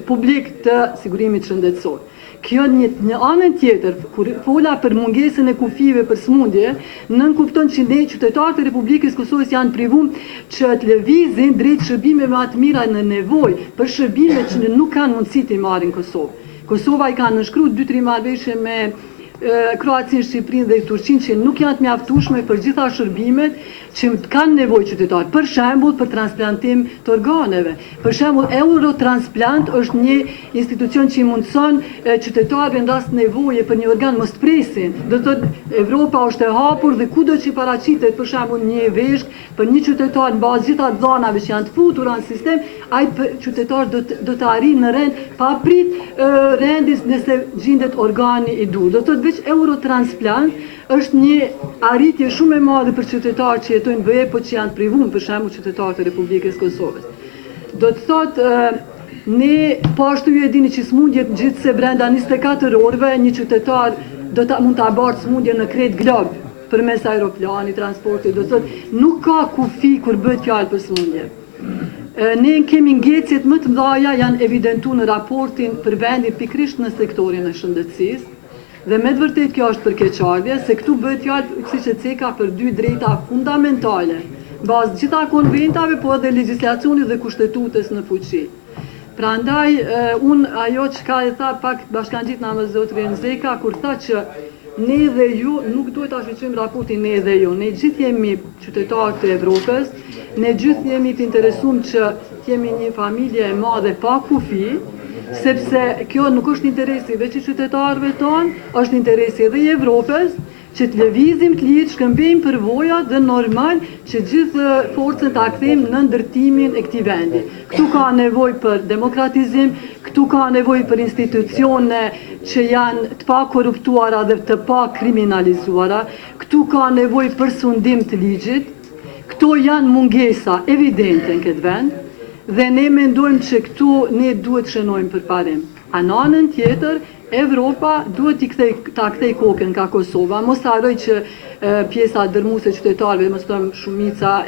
publik të sigurimit shëndetësor. Kjo një anën tjetër, kur fola për mungesën e kufive për smundje, nën kupton që ne qytetarët e Republikës Kosovës janë privuar që të lëvizin drejt shërbimeve më të mira në nevojë për shërbime që nuk kanë mundësi të marrin Kosovë. Kosova i ka nënshkruar 2-3 marrëveshje me Kroacinë, Shqipërinë dhe Turqinë që nuk janë të mjaftueshme për gjitha shërbimet që kanë nevojë qytetarët. Për shembull, për transplantim të organeve. Për shembull, Eurotransplant është një institucion që i mundson qytetarëve në rast nevoje për një organ mos të presin. Do thotë Evropa është e hapur dhe kudo që paraqitet për shembull një veshk për një qytetar në bazë gjitha dhënave që janë të futura në sistem, ai qytetar do të arrijë në rend pa prit rendis nëse gjendet organi i dur. Do thotë Eurotransplant është një arritje shumë e madhe për qytetarët që jetojnë BE, po që janë privuar, për shembull qytetarët e Republikës Kosovës. Do të thotë ne po ashtu ju e dini që smundjet gjithse brenda 24 orëve një qytetar mund ta bartë smundjen në krejt glob përmes aeroplanit, transportit, do të thotë nuk ka kufi kur bëhet fjalë për smundje. Ne kemi ngecjet më të mëdha janë evidentuar në raportin për vendin pikërisht në sektorin e shëndetësisë. Dhe me të vërtet kjo është përkeqardhje, se këtu bëhet fjalë, siç e ceka, për 2 drejta fundamentale, bazë gjitha konventave, po edhe legjislacionit dhe kushtetutës në fuqi. Prandaj, ajo që ka e tha pak bashkangjit në zotrin Zeka, kur tha që ne dhe ju nuk duhet ta shqyrtojmë raportin ne dhe ju. Ne gjithë jemi qytetarë të Evropës, ne gjithë jemi të interesuar që jemi një familje e madhe pa kufi, sepse kjo nuk është interesi veç i qytetarëve tonë, është interesi edhe i Evropës, që të lëvizim të lirë, shkëmbejmë përvojat dhe normal që gjithë forcën ta kthejmë në ndërtimin e këtij vendi. Këtu ka nevojë për demokratizim, këtu ka nevojë për institucione që janë të pa korruptuara dhe të pa kriminalizuara, këtu ka nevojë për sundim të ligjit. Këto janë mungesa evidente në këtë vend. Dhe ne mendojmë që këtu ne duhet shënojmë përparim. A në anën tjetër, Evropa duhet ta kthej kokën nga Kosova, mos harroj që pjesa dërmuese qytetarëve, mos them shumica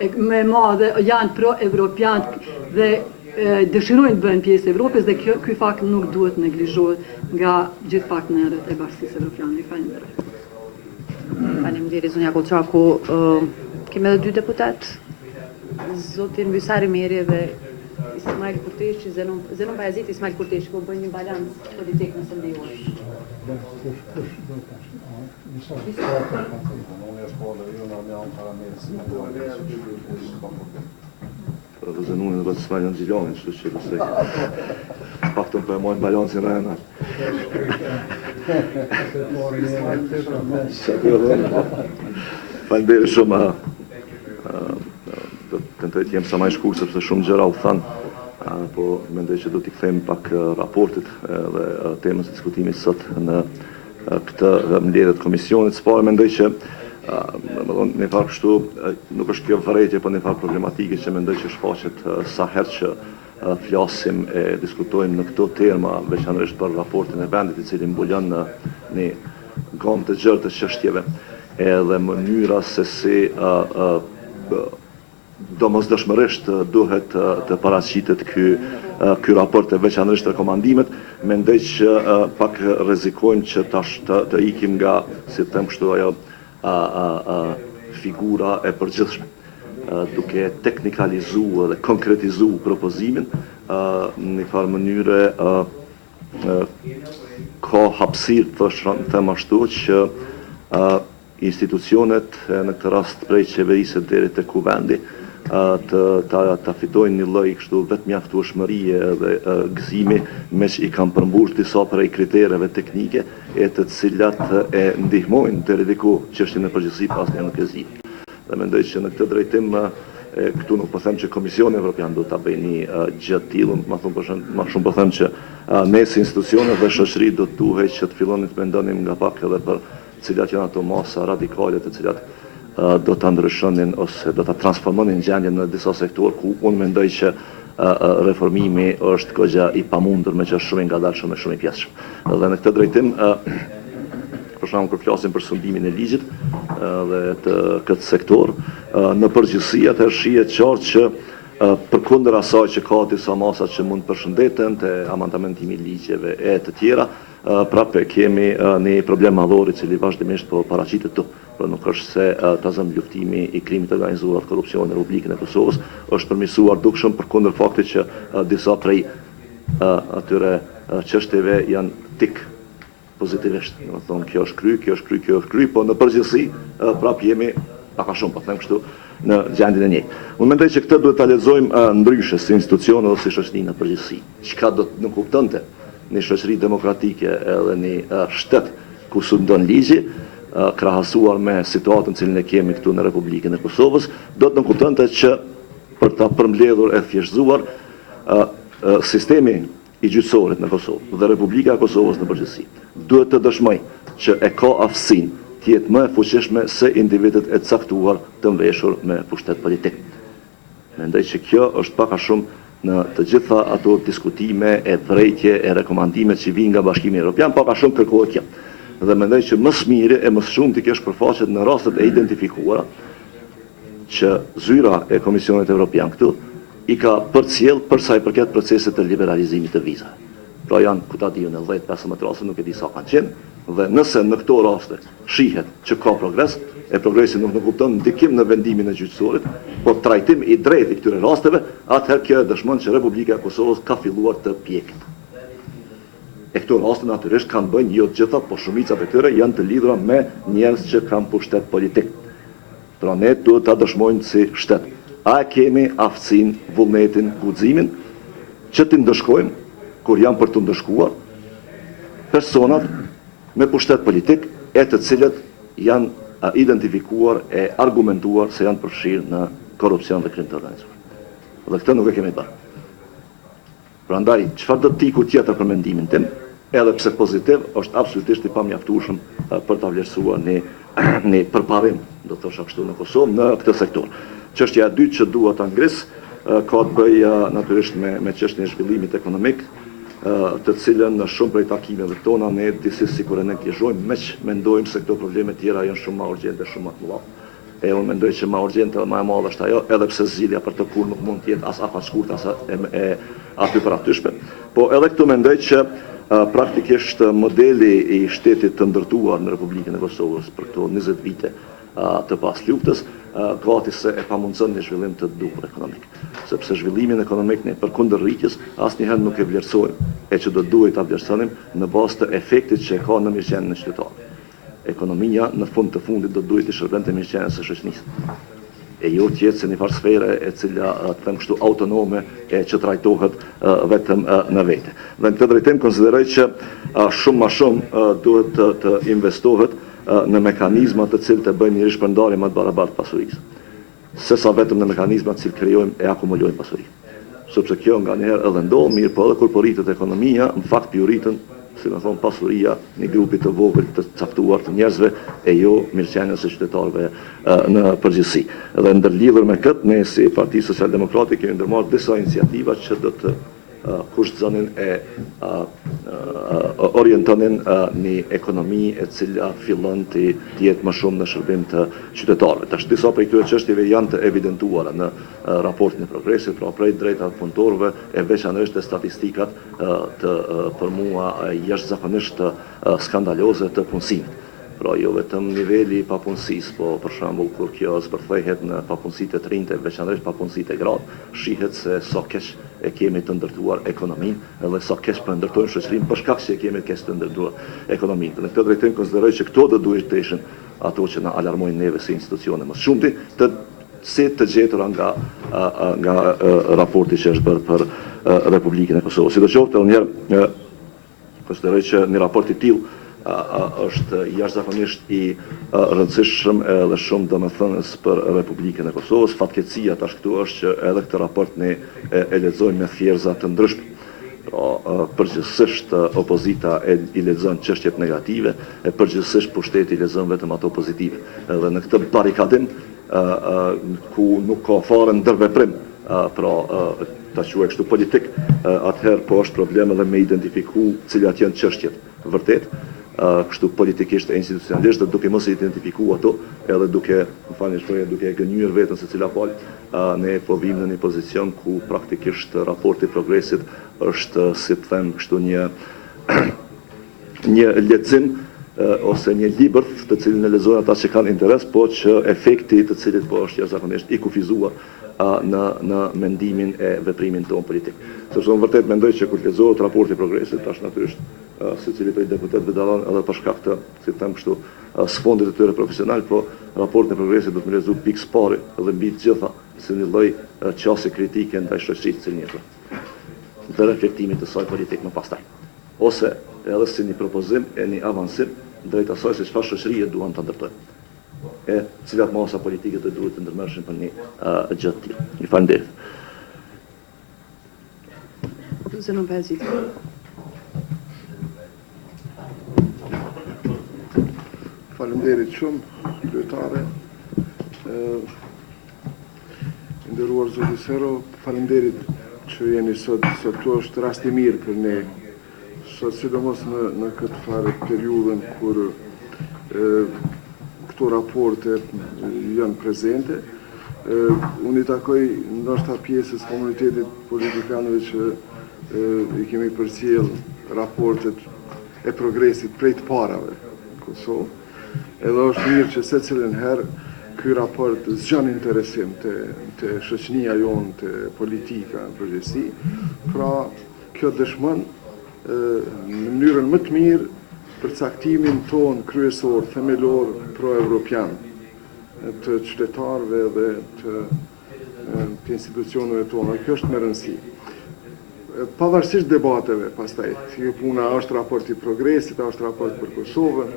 më e madhe janë pro-evropianë dhe dëshirojnë të bëhen pjesë e Evropës dhe ky fakt nuk duhet neglizhohet nga gjithë partnerët e Bashkisë Evropiane. Faleminderit. Faleminderit zonja Koçaku. Kemi edhe 2 deputet. zotin Mysari Meri dhe Ismail Kurteshi, Zenon Bajazit, Ismail Kurteshi, po bëjnë një balans politik në së ndihur. Zënunin dhe Smaljan Gjilonin, që që lësej. Paktën për e mojnë balansin rëna. Falënderi shumë. Do të tentoj të jem sa më i shkurtër sepse shumë gjëra u thanë, po mendoj që do t'i kthejmë pak raportit dhe temës së diskutimit sot në këtë mbledhje të komisionit. S'pare mendoj që në farë kështu, nuk është kjo vërejtje, po në farë problematike që mendoj që shfaqet sa herë që flasim e diskutojmë në këto terma, veçanërisht për raportin e vendit, i cili mbulon në një gamë të gjerë të çështjeve, edhe mënyra se si domosdoshmërisht duhet të paraqitet ky raport e veçanërisht rekomandimet, mendoj që pak rrezikojmë që tash të ikim nga, si të them kështu, ajo figura e përgjithshme, duke teknikalizuar dhe konkretizuar propozimin në një farë mënyre ka hapësirë të them ashtu që institucionet në këtë rast prej qeverisë deri te kuvendi ta fitojnë një lloj kështu vetë mjaftueshmërie dhe gëzimi me që i kanë përmbush disa prej kritereve teknike e të cilat e ndihmojnë deri diku çështjen e përgjithësi pas një nuk e zi. Dhe mendoj që në këtë drejtim këtu nuk po them që Komisioni Evropian do ta bëjë një gjë të tillë, më shumë po them që ne si institucione dhe shoqëri do duhet që të fillonin të mendonim nga pak edhe për cilat janë ato masa radikale të cilat do të ndryshonin ose do të transformonin gjendjen në disa sektor ku unë mendoj që reformimi është goxha i pamundur me që është shumë i ngadalshëm e shumë i pjesshëm. Dhe në këtë drejtim, për shembull kur flasim për sundimin e ligjit dhe të këtë sektor, në përgjithësi atë shihet qartë që përkundër asaj që ka disa masa që mund përshëndeten te amandamenti i ligjeve e të tjera, prapë kemi një problem madhor i cili vazhdimisht po paraqitet këtu. Por nuk është se ta zëm luftimi i krimit të organizuar të korrupsionit në Republikën e Kosovës është përmirësuar dukshëm përkundër faktit që disa prej atyre çështjeve janë tik pozitivisht. Do të thonë kjo është kry, po në përgjithësi prapë jemi pak a shumë, po them kështu, në gjendjen e njëjtë. Unë mendoj që këtë duhet ta lexojmë ndryshe si institucion ose si shoqëri në përgjithësi. Çka do të nuk kuptonte një shoqëri demokratike edhe një shtet ku sundon ligji, krahasuar me situatën cilën e kemi këtu në Republikën e Kosovës, do të nuk kuptonte që për ta përmbledhur e thjeshtëzuar sistemi i gjyqësorit në Kosovë dhe Republika e Kosovës në përgjithësi duhet të dëshmoj që e ka aftësinë të jetë më e fuqishme se individet e caktuar të mbeshur me pushtet politik. Mendoj që kjo është pak a shumë në të gjitha ato diskutime e vërejtje e rekomandime që vijnë nga Bashkimi Evropian, pak a shumë kërkohet kjo. Dhe mendoj që më së miri e më së shumti kesh përfaqet në rastet e identifikuara që zyra e Komisionit Evropian këtu i ka përcjell për sa i përket procesit të liberalizimit të vizave. Pra janë ku ta diun 10-15 raste, nuk e di sa kanë qenë, dhe nëse në këto raste shihet që ka progres, e progresi nuk kupton ndikim në vendimin e gjyqësorit, por trajtim i drejtë i këtyre rasteve, atëherë kjo dëshmon që Republika e Kosovës ka filluar të pjekët. E këto raste natyrisht kanë bënë jo të gjitha, por shumica e tyre janë të lidhura me njerëz që kanë pushtet politik. Pra ne duhet ta dëshmojmë si shtet. A kemi aftësinë, vullnetin, guximin që të ndëshkojmë kur janë për të ndëshkuar personat me pushtet politik e të cilët janë identifikuar e argumentuar se janë përfshirë në korrupsion dhe krim të organizuar. Dhe këtë nuk e kemi bërë. Prandaj, çfarë do të iku tjetër për mendimin tim, edhe pse pozitiv, është absolutisht i pamjaftueshëm për ta vlerësuar në përparim, do të thosha kështu, në Kosovë në këtë sektor. Çështja e dytë që dua ta ngris ka të bëjë natyrisht me çështjen e zhvillimit ekonomik, të cilën në shumë prej takimeve tona ne disi sikur e neglizhojmë, meq mendojmë se këto probleme tjera janë shumë më urgjente, shumë më të mëdha. E unë mendoj që më urgjente dhe më e madhe është ajo, edhe pse zgjidhja për të kur nuk mund të jetë as afërshkurt as aty për atyshme. Po edhe këtu mendoj që praktikisht modeli i shtetit të ndërtuar në Republikën e Kosovës për këto 20 vite të pas luftës, gati se e pamundson një zhvillim të duhur ekonomik. Sepse zhvillimin ekonomik ne përkundër rritjes asnjëherë nuk e vlerësojmë, e që do duhet ta vlerësonim në bazë të efektit që e ka në mirëqenien e qytetarëve. Ekonomia në fund të fundit do duhet të shërbente mirëqenies së shoqërisë. E jo tjetë se një farë sfere e cila të them kështu autonome e që trajtohet vetëm në vete. Dhe në këtë drejtim konsideroj që shumë ma shumë duhet të investohet në mekanizma të cilë të bëjnë një rishpërndarje më të barabartë pasurisë. Sesa vetëm në mekanizma të cilë krijojmë e akumulojmë pasuri. Sepse kjo nga njëherë edhe ndodh, mirë po edhe kur po rritet ekonomia, në fakt pjuritën, si më thonë, pasuria një grupi të vogël të caktuar të njerëzve e jo mirëqenia së qytetarëve në përgjithësi. Dhe ndërlidhur me këtë, ne si Parti Social-Demokrati kemi ndërmarrë disa iniciativa që do të kushtzonin e orientonin një ekonomi e cila fillon të jetë më shumë në shërbim të qytetarëve. Tash disa prej këtyre çështjeve janë të evidentuara në raportin e progresit, pra prej drejtat punëtorëve e veçanërisht të statistikat të për mua jashtëzakonisht skandaloze të punësimit. Pra jo vetëm niveli i papunësisë, po për shembull kur kjo zbërthehet në papunësitë të rinjtë, veçanërisht papunësitë e gradë, shihet se sa keq e kemi të ndërtuar ekonominë edhe sa keq po ndërtojmë shoqërinë për shkak se e kemi keq të ndërtuar ekonominë. Në këtë drejtim konsideroj që këto do duhet të ishin ato që na alarmojnë neve si institucione më shumti të gjetura nga raporti që është bërë për Republikën e Kosovës. Sidoqoftë, edhe një konsideroj që një raport i tillë është jashtëzakonisht i rëndësishëm edhe shumë domethënës për Republikën e Kosovës. Fatkeqësia tash këtu është që edhe këtë raport ne e lexojmë me thjerza të ndryshme. Pra, përgjithsisht opozita i lexon çështjet negative, e përgjithsisht pushteti i lexon vetëm ato pozitive. Edhe në këtë barikadim ku nuk ka fare ndërveprim, pra ta quaj kështu politik, atëherë po është problem edhe me identifiku cilat janë çështjet vërtet, kështu politikisht e institucionalisht, dhe duke mos e identifiku ato, edhe duke, më falni shprehje, duke gënyer veten se cila palë, ne po vim në një pozicion ku praktikisht raporti i progresit është, si të them, kështu një lexim ose një libër të cilin e lexojnë ata që kanë interes, po që efekti të cilit po është jashtëzakonisht i kufizuar në mendimin e veprimin tonë politik. Sepse unë vërtet mendoj që kur lexohet raporti i progresit, tash natyrisht secili prej deputetëve dallon edhe për shkak të, si them kështu, sfondit të tyre profesional, po raporti i progresit do të më lezu pikë pari dhe mbi të gjitha si një lloj qasje kritike ndaj shoqërisë që njëjtë. Dhe reflektimit të saj politik më pastaj. Ose edhe si një propozim e një avansim drejt asaj se çfarë shoqërie duan ta ndërtojnë. E cilat masa politike të duhet të ndërmerreshin për një gjë të tillë. Ju falenderoj. Faleminderit shumë, kryetare. Nderuar Zëvendësshefi, faleminderit që jeni sot këtu, është rast i mirë për ne. Sot sidomos në këtë farë periudhën kur këto raporte janë prezente. Unë i takoj ndoshta pjesës komunitetit politikanëve që i kemi përcjell raportet e progresit prej të parave në Kosovë. Edhe është mirë që secilën herë ky raport zgjon interesim te shoqënia jonë, te politika në përgjithësi. Pra, kjo dëshmon në mënyrën më të mirë përcaktimin ton kryesor, themelor, pro-evropian të qytetarëve dhe të institucioneve tona. Kjo është me rëndësi. Pavarësisht debateve, pastaj, si puna është raport i progresit, është raport për Kosovën,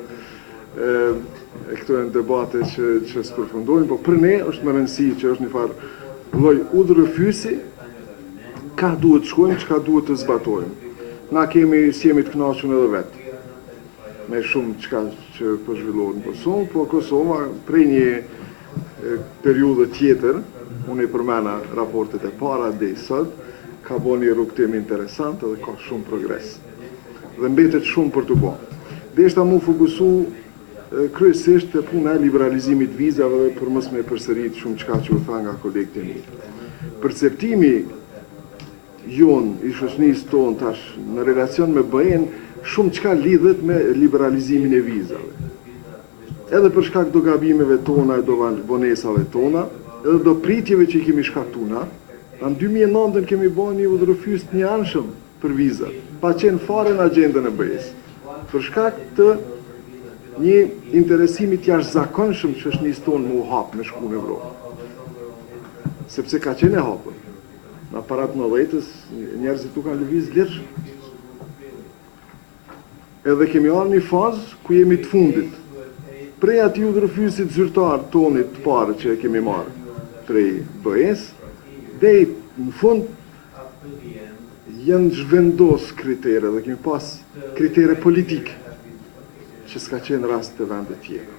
këto janë debate që s'përfundojnë, po për ne është me rëndësi që është një farë lloj udhërëfysi, ka duhet shkojmë, çka duhet të zbatojmë. Na jemi të kënaqur edhe vetë me shumë çka që po zhvillohet në Kosovë, po Kosova prej një periudhe tjetër, unë i përmena raportet e para deri sot, ka bërë një rrugtim interesant dhe ka shumë progres. Dhe mbetet shumë për të bërë. Deshta mu fokusu kryesisht të puna e liberalizimit vizave dhe për mos me përsërit shumë çka që u tha nga kolegët e mi. Perceptimi jonë i shoqënisë tonë tash në relacion me BE-n shumë çka lidhet me liberalizimin e vizave. edhe për shkak do gabimeve tona e do vonesave tona, edhe do pritjeve që i kemi shkaktuna, në 2009 kemi bërë një udhërrëfyes të njanshëm për vizat, pa qenë fare në agjendën e BE-s, për shkak të një interesimi të jashtëzakonshëm që është niston me u hap me shku në Evropë. Sepse ka qenë e hapur. Në aparat në dhejtës, njerëzit tu kanë lëviz lirshëm. Edhe kemi arë një fazë ku jemi të fundit. Prej ati udhërrëfyesit zyrtar tonit të parë që e kemi marë prej BE-s, dhe në fund janë zhvendos kritere dhe kemi pas kritere politike që s'ka qenë rast të vendet tjera.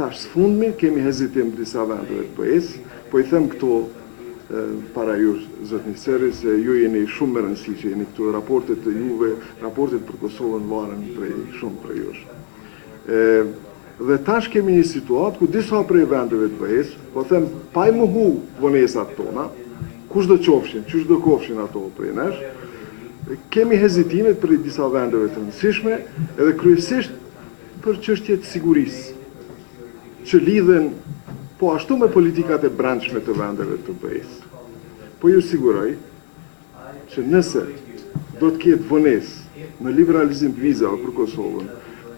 Tash s'fundmi kemi hezitim disa vendeve të BE-s, po i them këto para ju, zotniseri, se ju jeni shumë më rëndësi që jeni këtu, raportet të juve, raportet për Kosovën varen prej shumë prej jush. Dhe tash kemi një situatë ku disa prej vendeve të BE-s, po them, pa i muhu vonesat tona, kush do qofshin, qysh do kofshin ato prej nesh, kemi hezitimet për disa vendeve të rëndësishme, edhe kryesisht për çështje të sigurisë, që lidhen po ashtu me politikat e brendshme të vendeve të BE-s. Po ju siguroj që nëse do të ketë vonesë në liberalizim të vizave për Kosovën,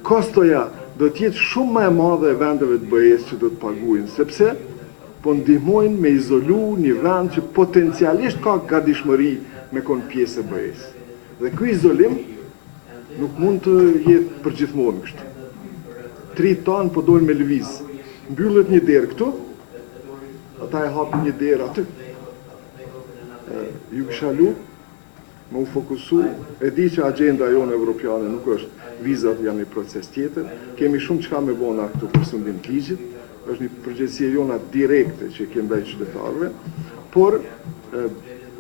kostoja do të jetë shumë më e madhe e vendeve të BE-s që do të paguajnë, sepse po ndihmojnë me izolu një vend që potencialisht ka gatishmëri me kon pjesë e BE-s. Dhe ky izolim nuk mund të jetë përgjithmonë kështu. 3 tanë po dojnë me lëviz. Mbyllet një derë këtu, ata e hapin një derë aty. Ju kisha lu, me u fokusu, e di që agenda jonë evropiane nuk është vizat janë një proces tjetër, kemi shumë çka me bona këtu për sundim të ligjit, është një përgjegjësie jona direkte që kemi ndaj qytetarëve, por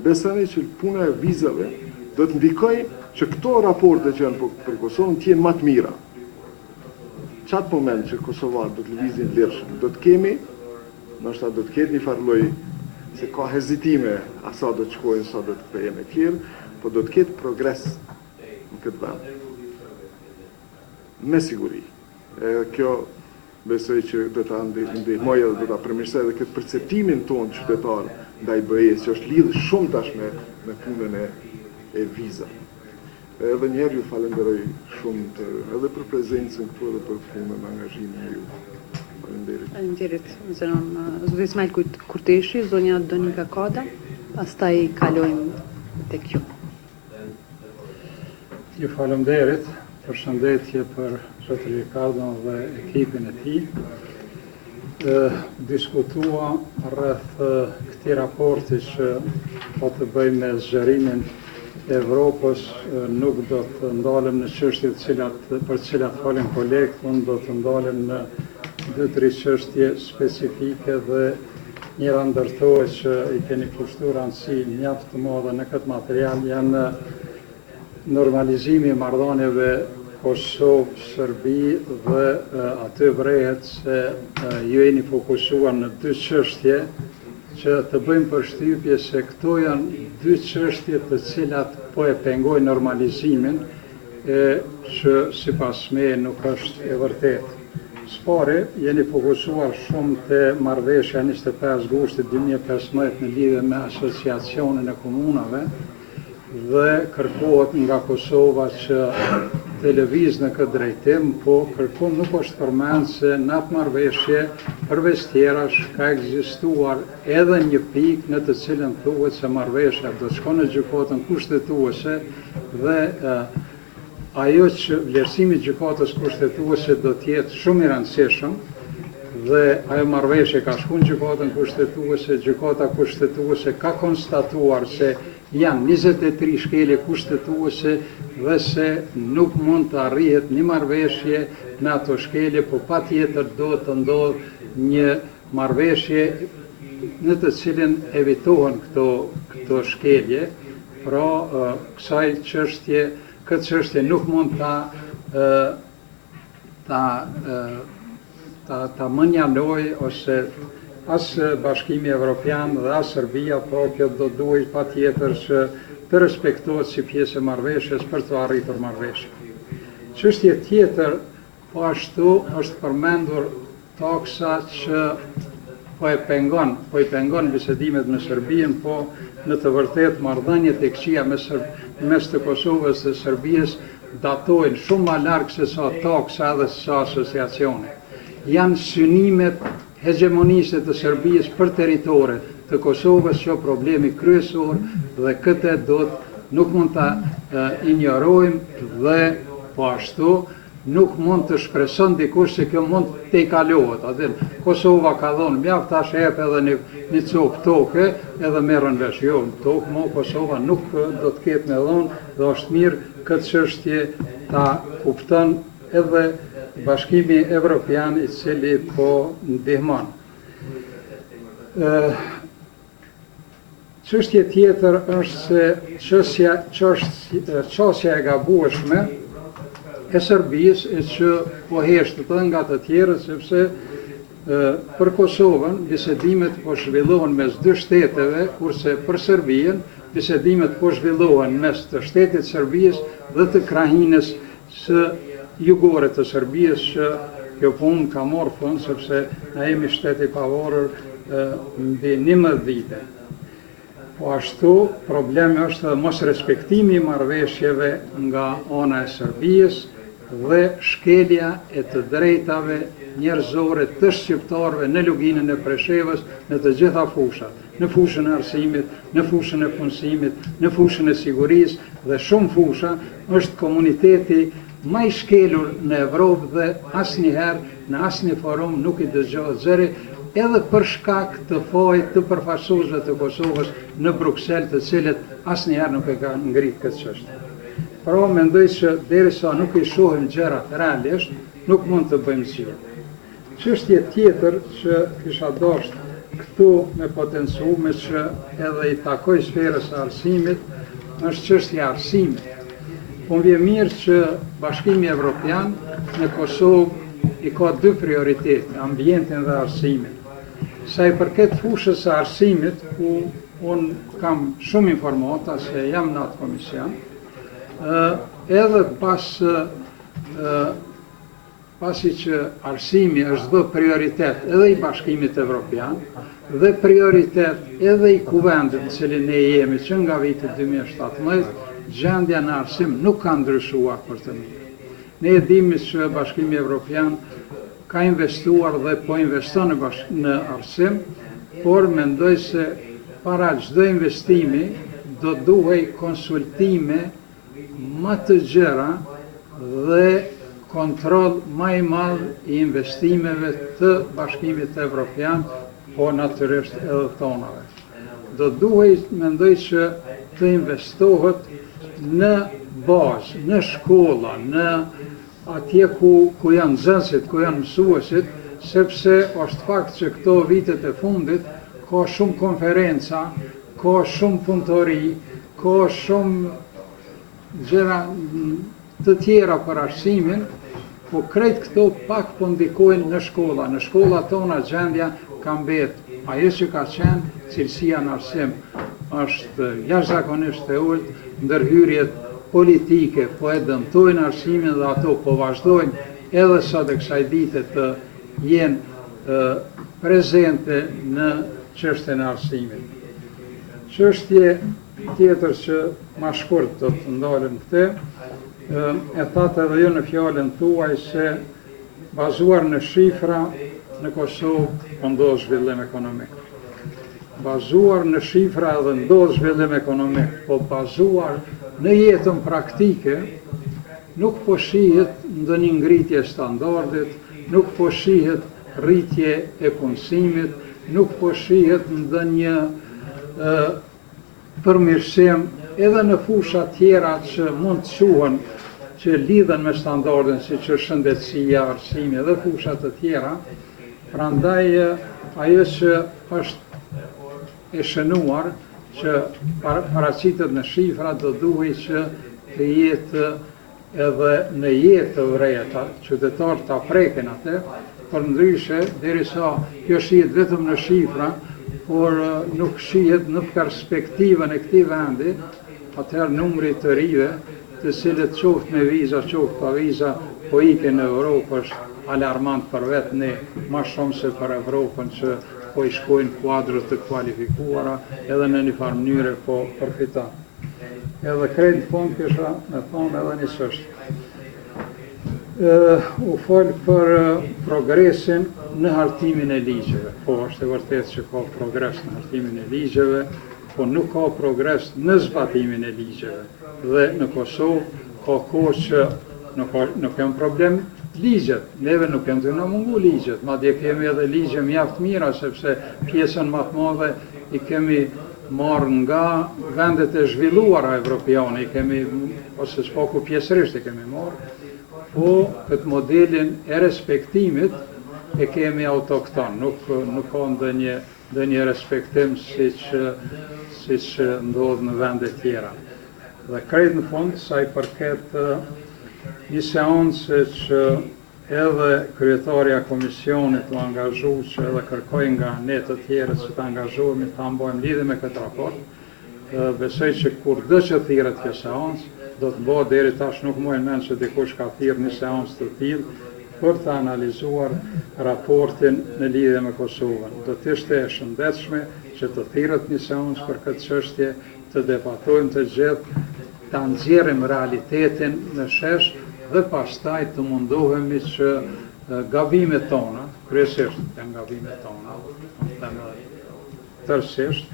besoni që puna e vizave do të ndikojë që këto raporte që janë për Kosovën të jenë më të mira. Qatë moment që Kosovarë do të lëvizin lirshëm, do të kemi, nështë do të ketë një farloj se ka hezitime, a sa do të shkojnë, sa do të kthehen e tjerë, po do të ketë progres në këtë vend. Me siguri. Kjo besoj që do të ndihmoj edhe do të përmirësoj edhe këtë perceptimin tonë qytetar ndaj BE-s, që është lidhë shumë tash me punën e vizave. Edhe njerë ju falenderoj shumë edhe për prezencën këtu edhe për punën e angazhimin e ju. Falenderit. Faleminderit, zoti Ismail Kurteshi, zonja Donika Koda, pastaj kalojmë tek ju. Ju falenderit, përshëndetje për zotin Ricardo dhe ekipin e tij. Diskutua rreth këtij raporti që po të bëjmë me zgjerimin Evropës, nuk do të ndalem në çështjet për të cilat folën kolegët, unë do të ndalem në 2-3 çështje specifike dhe njëra ndërtohet që i keni kushtuar rëndësi mjaft të madhe në këtë material janë normalizimi i marrëdhënieve Kosovë-Serbi dhe aty vrehet se ju jeni fokusuar në 2 çështje që të bëjmë përshtypje se këto janë 2 çështje të cilat po e pengojnë normalizimin që sipas me nuk është e vërtetë. Spari, jeni fokusuar shumë të marrëveshja 25 gushtit 2015 në lidhje me asociacionin e komunave dhe kërkohet nga Kosova që të lëviz në këtë drejtim, po kërkom nuk është përmend se në atë marrëveshje përveç tjerash ka ekzistuar edhe një pikë në të cilën thuhet se marrëveshja do të shkojë në gjykatën kushtetuese dhe ajo që vlerësimi i gjykatës kushtetuese do të jetë shumë i rëndësishëm dhe ajo marrëveshje ka shkuar në gjykatën kushtetuese, gjykata kushtetuese ka konstatuar se janë 23 shkelje kushtetuese dhe se nuk mund të arrihet një marrëveshje në ato shkelje, po patjetër do të ndodhë një marrëveshje në të cilën evitohen këto shkelje. Pra, kësaj çështje, këtë çështje nuk mund ta mënjaloj ose as Bashkimi Evropian dhe as Serbia, po kjo do duhet patjetër që të respektohet si pjesë e marrëveshjes për të arritur marrëveshjen. Çështje tjetër po ashtu është përmendur taksa që po i pengon bisedimet me Serbinë, po në të vërtet marrëdhëniet e këqija mes të Kosovës dhe Serbisë datojnë shumë më larg se sa taksa dhe se sa asociacione. Janë synimet hegemoniste të Serbisë për teritoret të Kosovës që problemi kryesor dhe këtë nuk mund ta injorojmë dhe po ashtu nuk mund të shpreson dikush se kjo mund të i kalohet. Atë Kosova ka dhënë mjaft tash jep edhe një copë toke edhe merren vesh. Jo, tokë mo Kosova nuk do të ketë me dhënë dhe është mirë këtë çështje ta kupton edhe Bashkimi Evropian i cili po ndihmon. Çështje tjetër është se çështja e gabueshme e Serbisë e që po heshtet edhe nga të tjerët, sepse për Kosovën bisedimet po zhvillohen mes dy shteteve, kurse për Serbinë bisedimet po zhvillohen mes të shtetit Serbisë dhe të krahinës së jugore të Serbisë, që kjo punë ka marrë fund sepse na jemi shtet i pavarur mbi 11 vite. Po ashtu, problemi është edhe mos respektimi i marrëveshjeve nga ana e Serbisë dhe shkelja e të drejtave njerëzore të shqiptarëve në luginën e Preshevës në të gjitha fushat, në fushën e arsimit, në fushën e punësimit, në fushën e sigurisë dhe shumë fusha, është komuniteti më i shkelur në Evropë dhe asnjëherë në asnjë forum nuk i dëgjohet zëri, edhe për shkak të fajit të përfaqësuesve të Kosovës në Bruksel, të cilët asnjëherë nuk e kanë ngritë këtë çështje. Pra mendoj që derisa nuk i shohim gjërat realisht, nuk mund të bëjmë zgjidhje. Çështje tjetër që kisha dashur këtu me potencu me që edhe i takoj sferës së arsimit, është çështja e arsimit. Po më vjen mirë që Bashkimi Evropian në Kosovë i ka dy prioritete, ambientin dhe arsimin. Sa i përket fushës së arsimit, ku unë kam shumë informata se jam në atë komision, edhe pasi që arsimi është bë prioritet edhe i Bashkimit Evropian dhe prioritet edhe i kuvendit në cilin ne jemi që nga viti 2017, gjendja në arsim nuk ka ndryshuar për të mirë. Ne e dimi që Bashkimi Evropian ka investuar dhe po investon në arsim, por mendoj se para çdo investimi do duhej konsultime më të gjera dhe kontroll më i madh i investimeve të Bashkimit Evropian, po natyrisht edhe tonave. Do duhej, mendoj që të investohet në bazë, në shkolla, në atje ku janë nxënësit, ku janë mësuesit, sepse është fakt që këto vitet e fundit ka shumë konferenca, ka shumë punëtori, ka shumë gjëra të tjera për arsimin, po krejt këto pak po ndikojnë në shkolla. Në shkolla tona gjendja ka mbetë ajo që ka qenë, cilësia në arsim është jashtëzakonisht e ulët, ndërhyrjet politike po e dëmtojnë arsimin dhe ato po vazhdojnë edhe sot e kësaj dite të jenë prezente në çështjen e arsimit. Çështje tjetër që ma shkurt do të ndalem këte, e thatë edhe ju në fjallën tuaj se bazuar në shifra në Kosovë po ndodh zhvillim ekonomik. Bazuar në shifra edhe ndodh zhvillim ekonomik, po bazuar në jetën praktike nuk po shihet ndonjë ngritje standardit, nuk po shihet rritje e punësimit, nuk po shihet ndonjë përmirësim edhe në fusha tjera që mund të quhen që lidhen me standardin, si që shëndetësia, arsimi dhe fusha të tjera. Prandaj ajo që është e shënuar që paraqitet në shifra do duhej që të jetë edhe në jetë të vërejta, qytetarët ta preken atë, për ndryshe derisa kjo shihet vetëm në shifra, por nuk shihet në perspektivën e këtij vendi, atëherë numri të rive të cilët qoftë me viza, qoftë pa viza, po ikin në Europë është alarmant për vetë ne, ma shumë se për Evropën që po i shkojnë kuadrët të kualifikuara edhe në një farë mënyre po përfiton. Edhe krejt fond kisha me thonë edhe një çështje. U folë për progresin në hartimin e ligjeve. Po, është e vërtet që ka progres në hartimin e ligjeve, po nuk ka progres në zbatimin e ligjeve. Dhe në Kosovë ka kohë që nuk kemë problem ligjet, neve nuk kemë të në mungu ligjet, madje kemi edhe ligje mjaft mira, sepse pjesën më të madhe i kemi marrë nga vendet e zhvilluara evropiane, i kemi, ose s'paku pjesërisht i kemi marrë, po këtë modelin e respektimit e kemi autokton, nuk ka ndonjë respektim siç ndodh në vende tjera. Dhe krejt në fund, sa i përket një seancë që edhe kryetarja Komisionit u angazhu që edhe kërkoj nga ne të tjerët që të angazhohemi të ambojmë lidhje me këtë raport. Besoj që kur dë që thirret kjo seancë, do të bëhet deri tash nuk më mend që dikush ka thirrë një seancë të tillë për të analizuar raportin në lidhje me Kosovën. Do të ishte e shëndetshme që të thirret një seancë për këtë çështje, të debatojmë të gjithë, ta nxjerrim realitetin në shesh dhe pastaj të mundohemi që gabimet tona, kryesisht janë gabimet tona, tërësisht,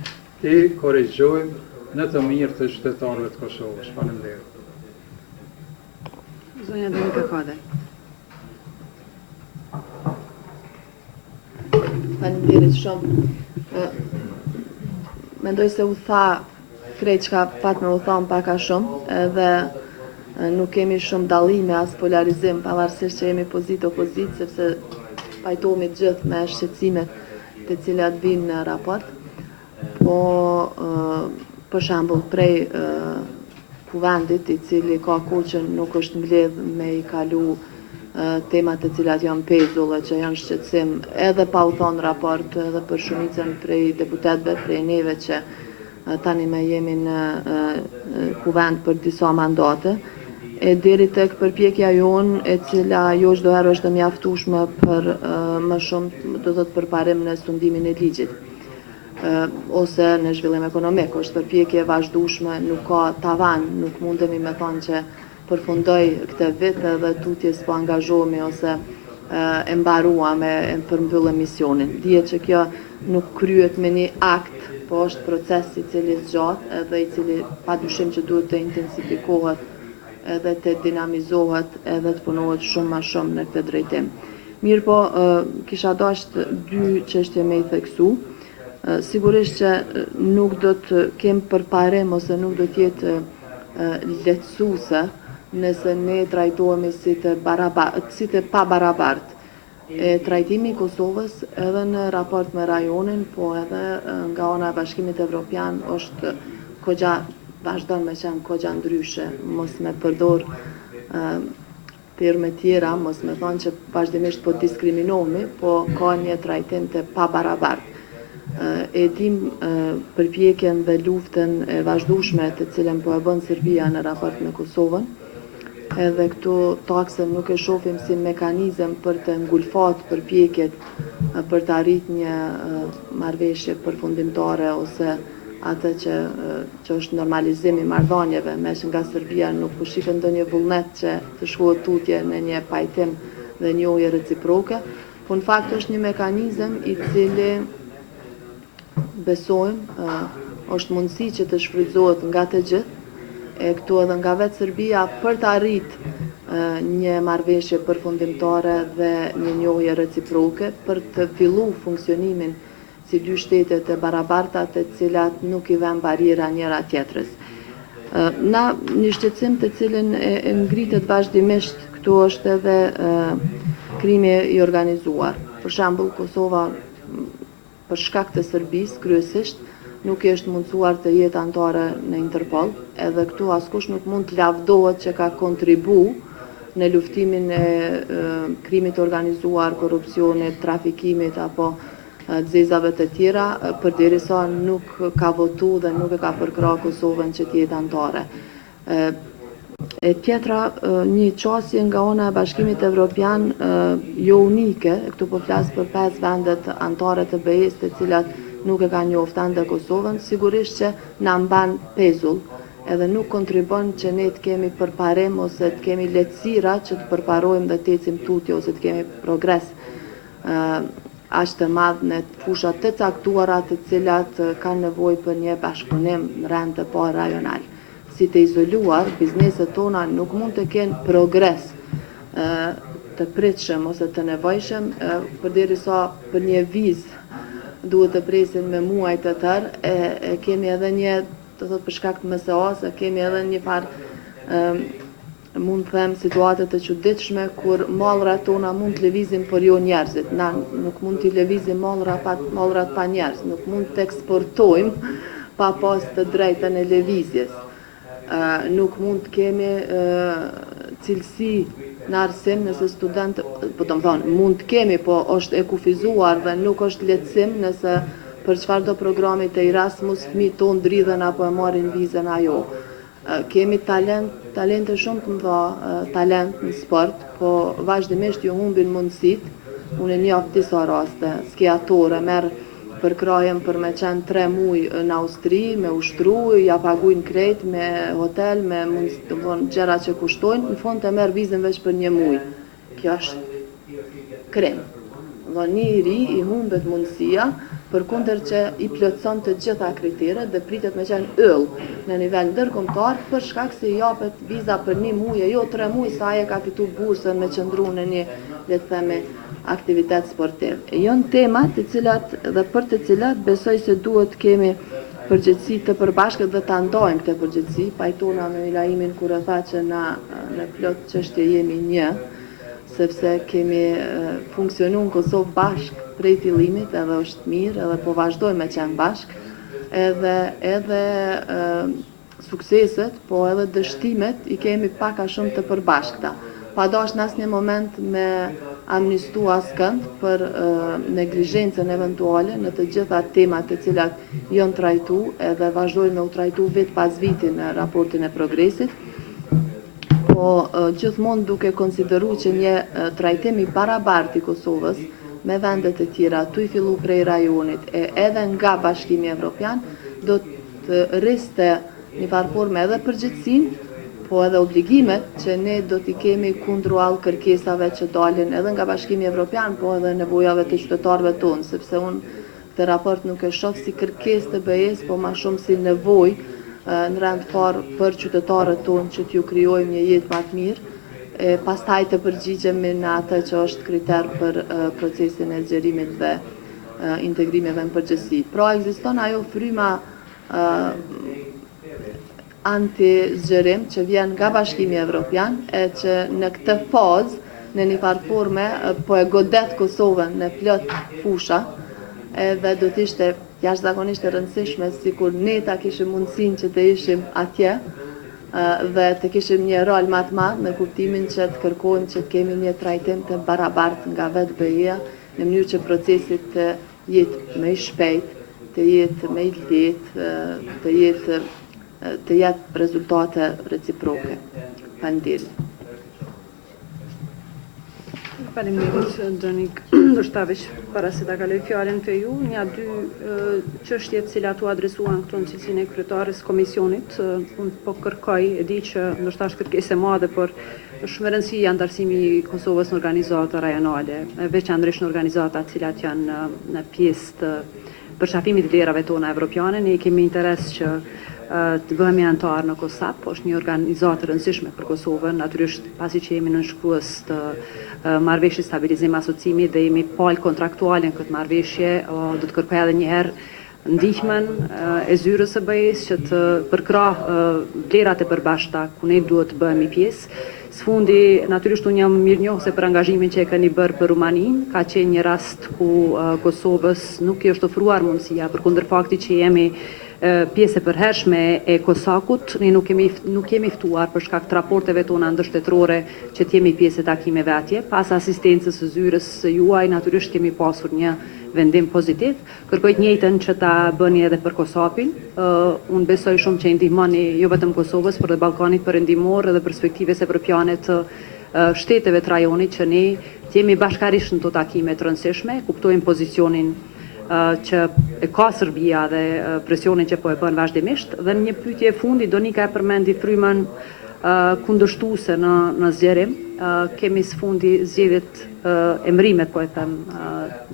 i korrigjojmë në të mirë të qytetarëve të Kosovës. Faleminderit. Zonja Donika Kodaj. Faleminderit shumë. Mendoj se u tha krejt çka pat me u thonë pak a shumë, edhe nuk kemi shumë dallime as polarizim, pavarësisht që jemi opozit, sepse pajtohemi gjithë me shqetësimet të cilat vinë në raport. Po, për shembull, prej kuvendit i cili ka kohë që nuk është mbledh me i kalu temat të cilat janë pezull dhe që janë shqetësim, edhe pa u thonë raport, edhe për shumicën prej deputetëve, prej neve që tani me jemi në kuvend për disa mandate, e deri tek përpjekja jonë e cila jo çdo herë është e mjaftueshme për më shumë, do të thotë për parim në sundimin e ligjit. Ose në zhvillim ekonomik, është përpjekje vazhdueshme, nuk ka tavan, nuk mundemi me thonë që përfundoj këtë vit edhe tutje s'po angazhohemi ose e mbaruam e përmbyllëm misionin. Dihet që kjo nuk kryhet me një akt, po është proces i cili zgjat edhe i cili padyshim që duhet të intensifikohet edhe të dinamizohet edhe të punohet shumë më shumë në këtë drejtim. Mirë po, kisha dashur dy çështje me i theksu. Sigurisht që nuk do të kem përparim ose nuk do të jetë lehtësuese nëse ne trajtohemi si të pabarabart. Trajtimi i Kosovës edhe në raport me rajonin, po edhe nga ana e Bashkimit Evropian është vazhdon me qenë kogja ndryshe, mos me përdor terme tjera, mos me thonë që vazhdimisht po diskriminohemi, po ka një trajtim të pabarabart. E dim përpjekjen dhe luftën e vazhdueshme të cilën po e bën Serbia në raport me Kosovën. Edhe këtu taksën nuk e shohim si mekanizëm për të ngulfat përpjekjet për të arritur një marrëveshje përfundimtare ose atë që është normalizimi i marrëdhënieve, me që nga Serbia nuk po shihet ndonjë vullnet që të shkohet tutje në një pajtim dhe njohje reciproke, po në fakt është një mekanizëm i cili besojmë është mundësi që të shfrytëzohet nga të gjithë, e këtu edhe nga vetë Serbia për të arritur një marrëveshje përfundimtare dhe një njohje reciproke për të filluar funksionimin si dy shtete të barabarta të cilat nuk i vënë bariera njëra tjetrës. Na një shqetësim të cilin e ngritet vazhdimisht këtu është edhe krimi i organizuar. Për shembull, Kosova për shkak të Serbisë kryesisht nuk është mundësuar të jetë anëtare në Interpol, edhe këtu askush nuk mund të lavdohet që ka kontribu në luftimin e krimit organizuar, korrupsionit, trafikimit apo zezave të tjera, përderisa nuk ka votu dhe nuk e ka përkrahur Kosovën që të jetë anëtare. E tjetra, një qasje nga ona e Bashkimit Evropian jo unike, këtu po flas për 5 vendet antare të BE-s të cilat nuk e kanë njoft ende Kosovën, sigurisht që na mban pezull, edhe nuk kontribon që ne të kemi përparim ose të kemi lehtësira që të përparojmë dhe të ecim tutje ose të kemi progres aq të madh në fusha të caktuara të cilat kanë nevojë për një bashkëpunim në rend të parë rajonal. Si të izoluar, bizneset tona nuk mund të kenë progres të pritshëm ose të nevojshëm, përderisa për një vizë duhet të presin me muaj të tërë, kemi edhe një, të thot për shkak të MSA-s, kemi edhe një farë mund të them situatet të çuditshme kur mallrat tona mund të lëvizin por jo njerëzit. Na nuk mund të lëvizim mallrat pa njerëz, nuk mund të eksportojmë pa pas të drejtën e lëvizjes. Nuk mund të kemi cilësi në arsim nëse student, po të më thonë, mund të kemi, po është e kufizuar dhe nuk është lehtësim nëse për çfarë do programi të Erasmus fëmijët tonë dridhen apo e marrin vizën ajo. Kemi talente shumë të mëdha, talent në sport, po vazhdimisht ju humbin mundësitë. Unë e njoh disa raste, skiatore merr përkrajen për me qenë 3 muaj në Austri, me ushtru, ja paguajnë krejt, me hotel, me gjëra që kushtojnë, në fund të merr vizën veç për 1 muaj. Kjo është krim. Një i ri i humbet mundësia, përkundër që i plotëson të gjitha kriteret dhe pritet me qenë yll në nivel ndërkombëtar për shkak se i japet viza për 1 muaj, jo 3 muaj sa ai ka fitu bursën me qëndru në një, le të themi, aktivitet sportiv. Janë tema të cilat dhe për të cilat besoj se duhet kemi përgjegjësi të përbashkët dhe ta ndajmë këtë përgjegjësi, pajtona me Ilaimin kur e tha që na në plot çështje jemi një, sepse kemi funksionu në Kosovë bashk prej fillimit, edhe është mirë, edhe po vazhdojmë me qenë bashk, edhe sukseset, po edhe dështimet i kemi pak a shumë të përbashkëta. Pa dash në asnjë moment me amnistu askënd për neglizhencën eventuale në të gjitha temat të cilat janë trajtu, edhe vazhdojmë me u trajtu vit pas viti në raportin e progresit, po gjithmonë duke konsideru që një trajtim i barabartë i Kosovës me vendet e tjera, tu i fillu prej rajonit edhe nga Bashkimi Evropian, do të rriste një farë forme edhe përgjegjësinë, po edhe obligimet që ne do t'i kemi kundruall kërkesave që dalin edhe nga Bashkimi Evropian, po edhe nevojave të qytetarëve tonë, sepse unë këtë raport nuk e shoh si kërkesë të BE-s, po ma shumë si nevojë në rend parë për qytetarët tonë që t'ju krijojmë një jetë më të mirë, pastaj të përgjigjemi në atë që është kriter për procesin e zgjerimit dhe integrimeve në përgjithësi. Pra ekziston ajo fryma anti-zgjerim që vjen nga Bashkimi Evropian e që në këtë fazë, në një farë forme, po e godet Kosovën në plot fusha, edhe do t'ishte jashtëzakonisht e rëndësishme sikur ne ta kishim mundësinë që të ishim atje dhe të kishim një rol më të madh në kuptimin që të kërkojmë që të kemi një trajtim të barabartë nga vetë BE-ja në mënyrë që procesi të jetë më i shpejt, të jetë më i lehtë, të jetë rezultate reciproke. Faleminderit. Faleminderit, Dronik. Ndoshta veç para se ta kaloj fjalën te ju, një 2 çështje të cilat u adresuan këtu në cilësinë e kryetares Komisionit, unë po kërkoj, e di që ndoshta është kërkesë e madhe, por është shumë e rëndësishme antarësimi i Kosovës në organizata rajonale, veçanërisht në organizata të cilat janë në pjesë të përshafimit të vlerave tona evropiane. Ne kemi interes që të bëhemi antar në KoSAP, po është një organizatë e rëndësishme për Kosovën, natyrisht pasi që jemi në shkrues të marrëveshjes stabilizim asociimi dhe jemi palë kontraktuale në këtë marrëveshje, do të kërkoj edhe një herë ndihmën e Zyrës së BE-s që të përkrah vlerat e përbashkëta ku ne duhet të bëhemi pjesë. Sfundi, natyrisht unë jam mirënjohëse për angazhimin që e keni bërë për Rumaninë, ka qenë një rast ku Kosovës nuk i është ofruar mundësia, përkundër faktit që jemi pjesë e përhershme e Kosakut, ne nuk kemi ftuar për shkak të raporteve tona ndërshtetërore që t'jemi pjesë e takimeve atje. Pas asistencës së Zyrës së juaj, natyrisht kemi pasur një vendim pozitiv. Kërkoj të njëjtën që ta bëni edhe për Kosovin. Unë besoj shumë që i ndihmoni jo vetëm Kosovës, por edhe Ballkanit Perëndimor dhe perspektivës evropiane të shteteve të rajonit që ne t'jemi bashkarisht në të takime të rëndësishme, kuptojmë pozicionin që e ka Serbia dhe presionin që po e bën vazhdimisht. Dhe në një pyetje e fundit Donika e përmendi frymën kundërshtuese në zgjerim. Kemi sfundi zgjedhjet emrimet, po e them,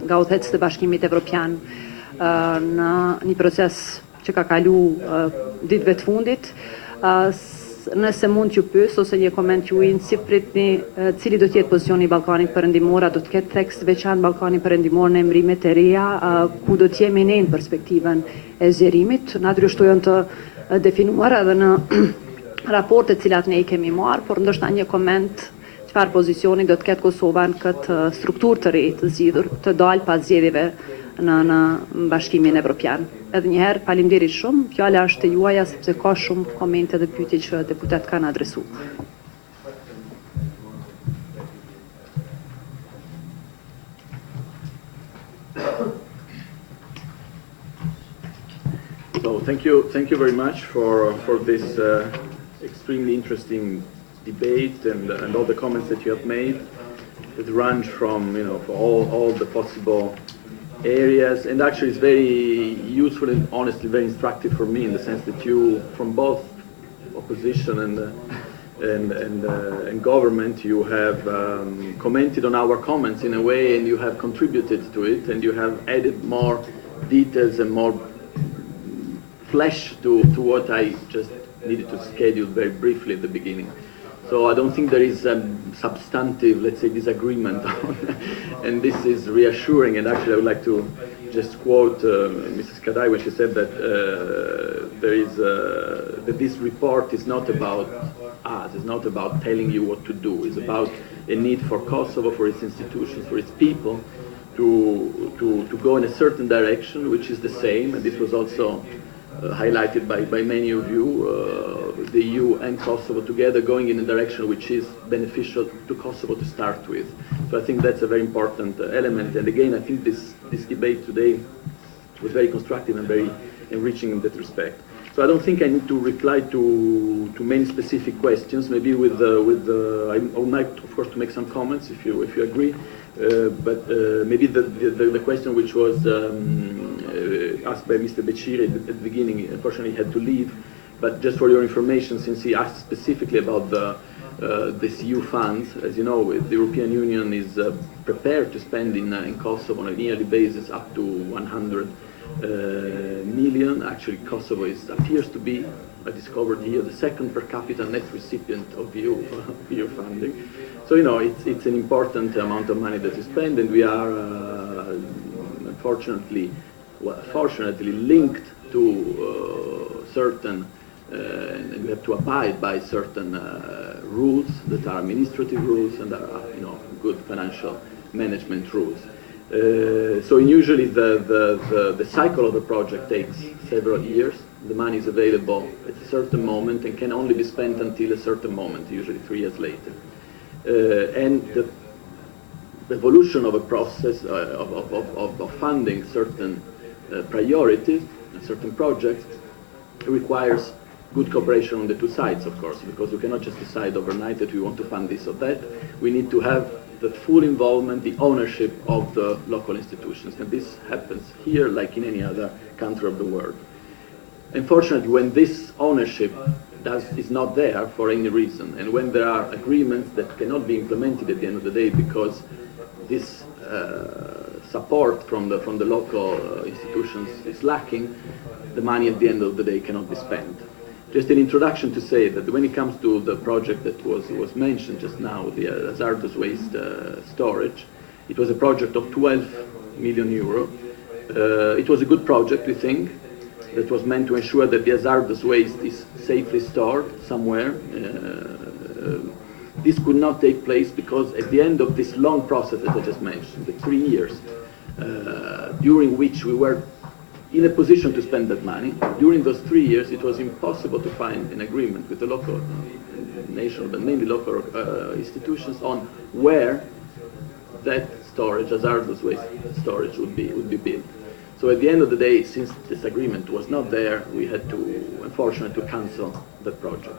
nga udhëheqësit e Bashkimit Evropian në një proces që ka kalu ditëve të fundit. Nëse mund t'ju pyes ose një koment ju si pritni cili do t'jetë pozicioni i Ballkanit Perëndimor, do të ketë tekst veçantë Ballkanit Perëndimor në emrimet e reja, ku do t'jemi ne në perspektivën e zgjerimit. Natyrisht janë të definuara edhe në raportet cilat ne i kemi marrë, por ndoshta një koment çfarë pozicioni do të ketë Kosova në këtë strukturë të re të zgjidhur, të dalë pas zgjedhjeve në Bashkimin Evropian. Edhe njëherë, faleminderit shumë, fjala është e juaja sepse ka shumë komente dhe pyetje që deputat kanë adresuar. So thank you very much for this extremely interesting debate and all the comments that you have made. It runs from for all the possible areas, and actually it's very useful and honestly very instructive for me in the sense that you, from both opposition and government, you have commented on our comments in a way, and you have contributed to it, and you have added more details and more flesh to what I just needed to schedule very briefly at the beginning. So I don't think there is a substantive, let's say, disagreement on, and this is reassuring. And actually I would like to just quote Mrs. Kadai when she said that that this report is not about us, it's not about telling you what to do, it's about a need for Kosovo, for its institutions, for its people to go in a certain direction, which is the same, and this was also highlighted by many of you, the EU and Kosovo together going in a direction which is beneficial to Kosovo to start with. So I think that's a very important element, and again I think this debate today was very constructive and very enriching in that respect. So I don't think I need to reply to many specific questions. Maybe I would like, of course, to make some comments if you agree. But maybe the question which was asked by Mr. Beciri at the beginning, unfortunately he had to leave, but just for your information, since he asked specifically about this EU funds, as you know, the European Union is prepared to spend in Kosovo on a yearly basis up to 100 million. Actually, Kosovo appears to be, I discovered here, the second per capita net recipient of EU funding. So, it's an important amount of money that is spent, and we are fortunately linked to certain, and we have to abide by certain rules that are administrative rules and are, good financial management rules. So usually the cycle of the project takes several years. The money is available at a certain moment and can only be spent until a certain moment, usually 3 years later. And the evolution of a process of funding certain priorities, certain projects, requires good cooperation on the two sides, of course, because we cannot just decide overnight that we want to fund this or that. We need to have the full involvement, the ownership of the local institutions, and this happens here like in any other country of the world. Unfortunately, when this ownership is not there for any reason, and when there are agreements that cannot be implemented at the end of the day because this support from the local institutions is lacking, the money at the end of the day cannot be spent. Just an introduction to say that when it comes to the project that was mentioned just now, the hazardous waste storage, it was a project of 12 million euro. It was a good project, we think, that was meant to ensure that the hazardous waste is safely stored somewhere. This could not take place because at the end of this long process that I just mentioned, the 3 years, during which we were in a position to spend that money. During those 3 years, it was impossible to find an agreement with the local, national, but mainly local institutions on where that storage, hazardous waste storage, would be built. So at the end of the day, since this agreement was not there, we had to, unfortunately, to cancel the project.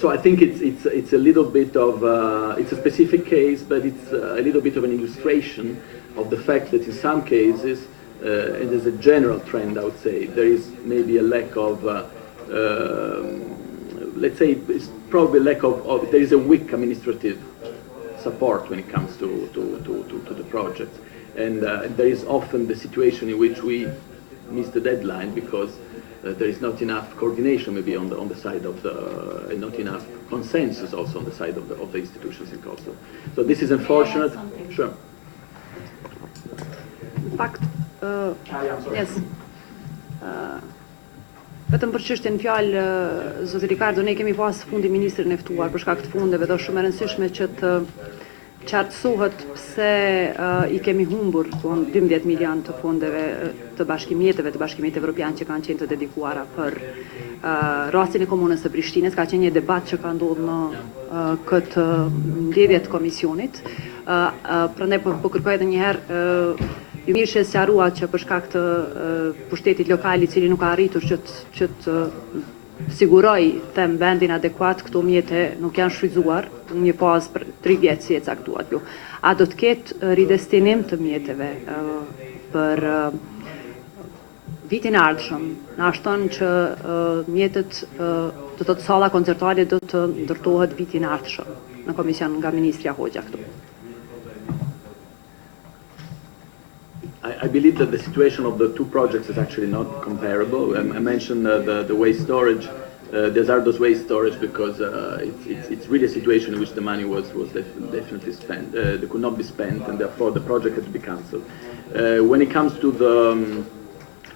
So I think it's a little bit of, it's a specific case, but it's a little bit of an illustration of the fact that in some cases, and there's a general trend, I would say, there is maybe a lack of, let's say, it's probably a lack of there is a weak administrative support when it comes to the project. And there is often the situation in which we miss the deadline because there is not enough coordination maybe on the side of the, and not enough consensus also on the side of the institutions in Kosovo. So this is unfortunate. Sure. Fakt, yes. Vetëm për çështjen fjalë, zoti Ricardo, ne kemi pas fundi ministrin e ftuar për shkak të fundeve, dhe shumë e rëndësishme që të qartësohet pse I kemi humbur 12 milion të fondeve të bashkimit evropian që kanë qenë të dedikuara për rastin e komunës së Prishtinës. Ka qenë një debat që ka ndodhur në këtë mbledhje të komisionit. Prandaj po kërkoj edhe një herë ju mirë që sqarua që për shkak të pushtetit lokal I cili nuk ka arritur që të siguroj them vendin adekuat, këto mjete nuk janë shfrytzuar në një fazë për 3 vjet si e caktuat ju. A do të ketë ridestinim të mjeteve për vitin e ardhshëm? Na shton që mjetet do të salla koncertuale do të ndërtohet vitin e ardhshëm në komision nga ministrja Hoxha këtu. I believe that the situation of the two projects is actually not comparable. I mentioned the waste storage, the hazardous waste storage, because it's really a situation in which the money was definitely spent. They could not be spent, and therefore the project had to be cancelled. When it comes to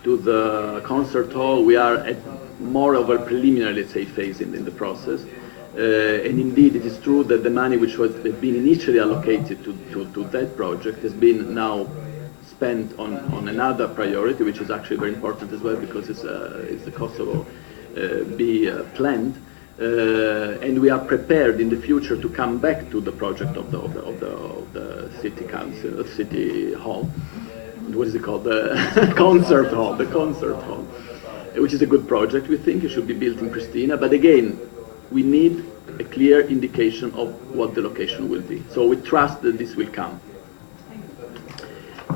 the concert hall, we are at more of a preliminary, let's say, phase in the process. And indeed, it is true that the money which was been initially allocated to that project has been now spent on another priority, which is actually very important as well, because it's the Kosovo planned, and we are prepared in the future to come back to the project of the city council, city hall. What is it called? The concert hall. The concert hall, which is a good project. We think it should be built in Pristina, but again, we need a clear indication of what the location will be. So we trust that this will come.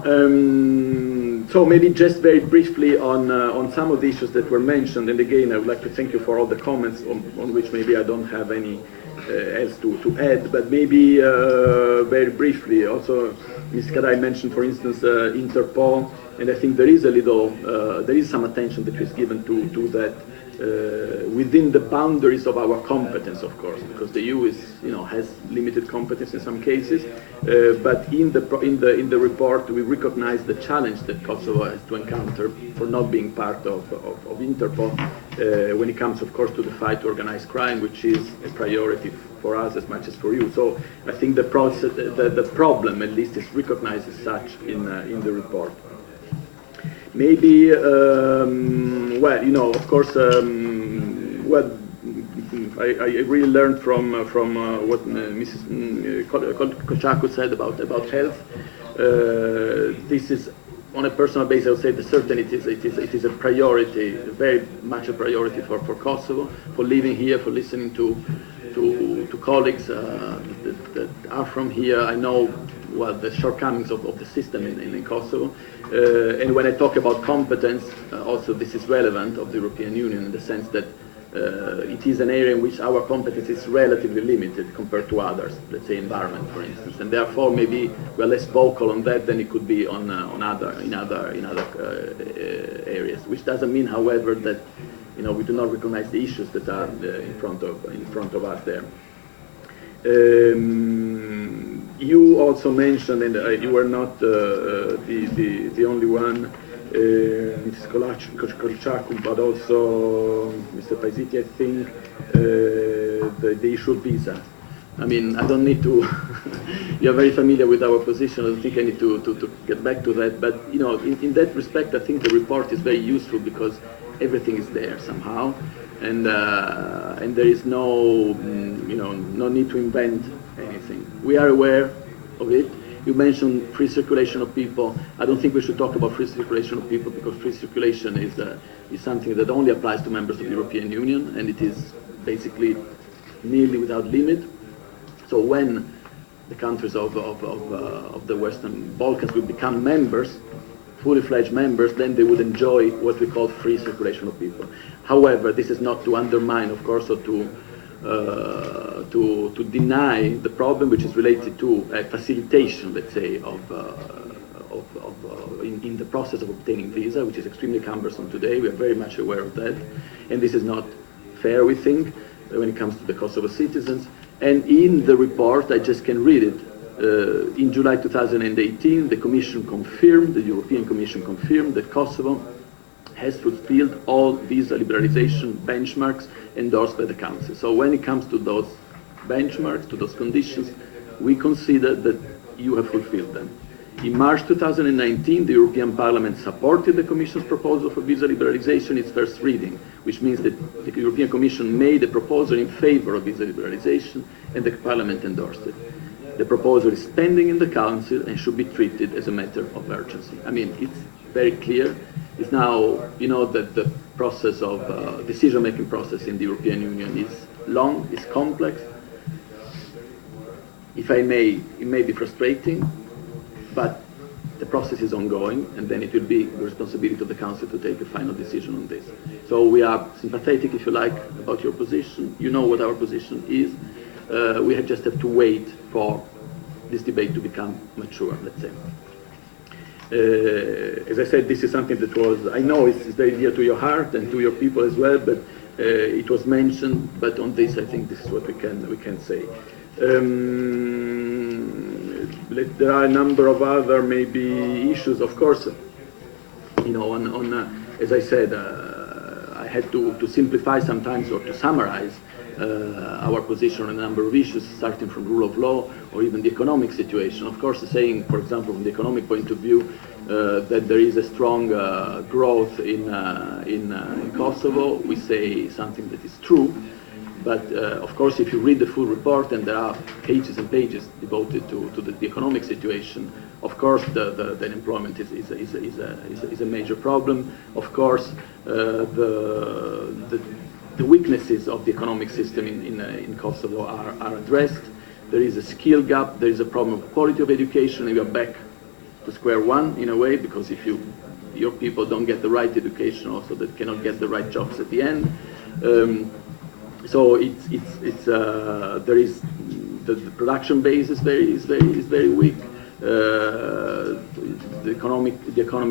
So maybe just very briefly on some of the issues that were mentioned, and again I would like to thank you for all the comments on which maybe I don't have any else to add, but maybe very briefly also Ms. Kadai mentioned, for instance, Interpol, and I think there is some attention that is given to that within the boundaries of our competence, of course, because the EU is, has limited competence in some cases. But in the report, we recognize the challenge that Kosovo has to encounter for not being part of Interpol when it comes, of course, to the fight to organized crime, which is a priority for us as much as for you. So I think the problem, at least, is recognized as such in the report. Maybe, well, of course, what I really learned from what Mrs. Kochaku said about health. This is, on a personal basis, I would say that certainly it is a priority, very much a priority for Kosovo, for living here, for listening to colleagues that are from here. I know what the shortcomings of the system in Kosovo. And when I talk about competence, also this is relevant of the European Union in the sense that it is an area in which our competence is relatively limited compared to others, let's say environment, for instance, and therefore maybe we're less vocal on that than it could be in other areas. Which doesn't mean, however, that we do not recognize the issues that are in front of us there. You also mentioned, and you were not the only one, Mrs. Kolchaku, but also Mr. Paisiti, I think, the issue of visa. I mean, I don't need to, you're very familiar with our position, I don't think I need to get back to that, but you know, in that respect, I think the report is very useful because everything is there somehow, and there is no, you know, no need to invent anything. We are aware of it. You mentioned free circulation of people. I don't think we should talk about free circulation of people because free circulation is something that only applies to members of the European Union, and it is basically nearly without limit. So when the countries of the Western Balkans will become members, fully fledged members, then they would enjoy what we call free circulation of people. However, this is not to undermine, of course, or to deny the problem which is related to a facilitation, let's say, in the process of obtaining visa, which is extremely cumbersome today. We are very much aware of that, and this is not fair, we think, when it comes to the Kosovo citizens. And in the report, I just can read it. In July 2018, the Commission confirmed, the European Commission confirmed that Kosovo has fulfilled all visa liberalization benchmarks endorsed by the Council. So when it comes to those benchmarks, to those conditions, we consider that you have fulfilled them. In March 2019, the European Parliament supported the Commission's proposal for visa liberalization, its first reading, which means that the European Commission made a proposal in favor of visa liberalization, and the Parliament endorsed it. The proposal is pending in the Council and should be treated as a matter of urgency. I mean, it's very clear. It's now, you know, that the process of decision-making process in the European Union is long, it's complex. If I may, it may be frustrating, but the process is ongoing, and then it will be the responsibility of the Council to take a final decision on this. So we are sympathetic, if you like, about your position. You know what our position is. We just have to wait for this debate to become mature, let's say. As I said, this is something that was, I know it's very dear to your heart and to your people as well, but it was mentioned, but on this I think this is what we can say. There are a number of other maybe issues, of course, you know, as I said, I had to simplify sometimes or to summarize our position on a number of issues, starting from rule of law or even the economic situation. Of course, saying, for example, from the economic point of view, that there is a strong growth in Kosovo, we say something that is true. But of course, if you read the full report, and there are pages and pages devoted to the economic situation, of course, the unemployment is a major problem. Of course, the weaknesses of the economic system in Kosovo are addressed. There is a skill gap. There is a problem of quality of education, and we are back to square one in a way, because if your people don't get the right education, also they cannot get the right jobs at the end. So there is the production base is very weak. The economy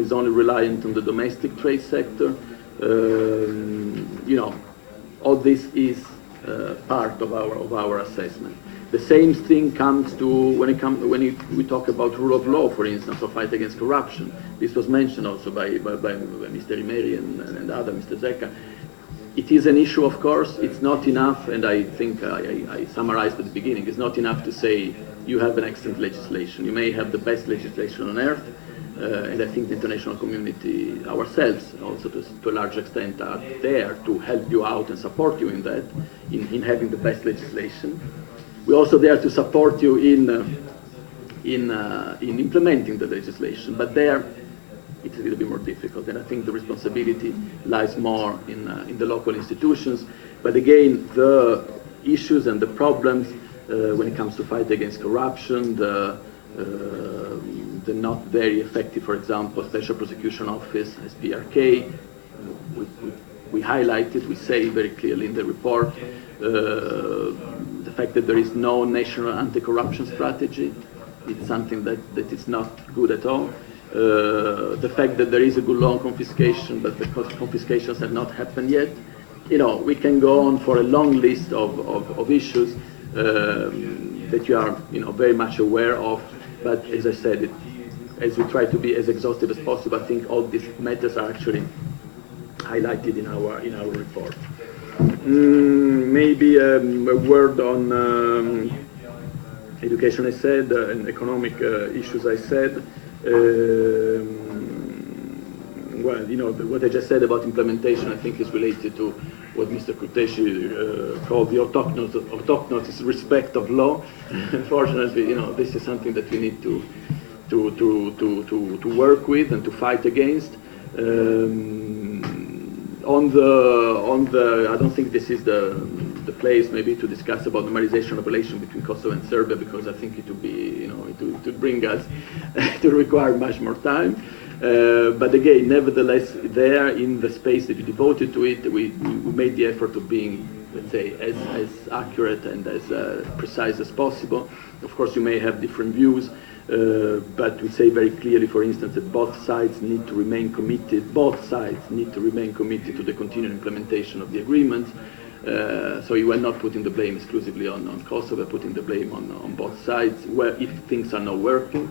is only reliant on the domestic trade sector. You know, all this is part of our assessment. The same thing comes to when we talk about rule of law, for instance, or fight against corruption. This was mentioned also by Mr. Imeri and other, Mr. Zeka. It is an issue, of course. It's not enough, and I think I summarized at the beginning, it's not enough to say you have an excellent legislation. You may have the best legislation on earth, and I think the international community, ourselves, also to a large extent, are there to help you out and support you in that, in having the best legislation. We're also there to support you in implementing the legislation, but there it's a little bit more difficult, and I think the responsibility lies more in the local institutions. But again, the issues and the problems when it comes to fight against corruption, the not very effective, for example, Special Prosecution Office, SPRK, we highlight it, we say very clearly in the report, the fact that there is no national anti-corruption strategy, it's something that is not good at all. The fact that there is a good law on confiscation, but the confiscations have not happened yet. You know, we can go on for a long list of issues that you are, you know, very much aware of. But as I said, as we try to be as exhaustive as possible, I think all these matters are actually highlighted in our report. Maybe a word on education I said, and economic issues I said. Well, you know, what I just said about implementation, I think, is related to what Mr. Kurteshi called the autochthonous respect of law. Unfortunately, you know, this is something that we need to work with and to fight against. On the, I don't think this is the place maybe to discuss about normalization of relations between Kosovo and Serbia, because I think it would be, you know, it would bring us to require much more time. But again, nevertheless, there in the space that you devoted to it, we made the effort of being, let's say, as accurate and as precise as possible. Of course, you may have different views, but we say very clearly, for instance, that both sides need to remain committed. Both sides need to remain committed to the continued implementation of the agreement. So you are not putting the blame exclusively on Kosovo, putting the blame on both sides, where if things are not working.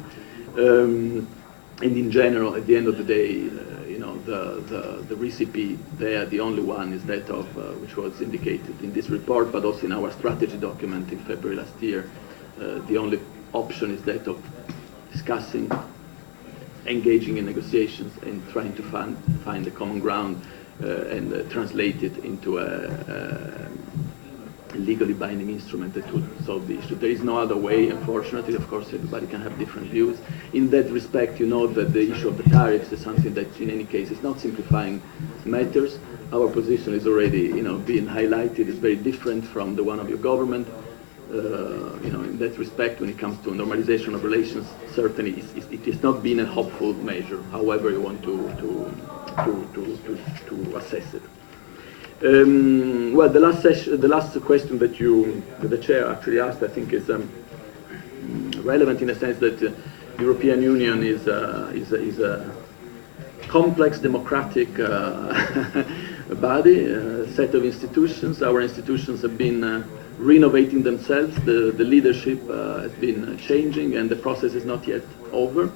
And in general, at the end of the day, you know, the recipe there, the only one is that of, which was indicated in this report, but also in our strategy document in February last year. The only option is that of discussing, engaging in negotiations, and trying to find a common ground and translate it into a legally binding instrument that would solve the issue. There is no other way, unfortunately. Of course, everybody can have different views. In that respect, you know that the issue of the tariffs is something that, in any case, is not simplifying matters. Our position is already, you know, being highlighted. It's very different from the one of your government. You know, in that respect, when it comes to normalization of relations, certainly it is not been a hopeful measure, however you want to assess it. Well, the last question that the chair actually asked, I think, is relevant in the sense that the European Union is a complex democratic body, a set of institutions. Our institutions have been renovating themselves. The leadership has been changing, and the process is not yet over.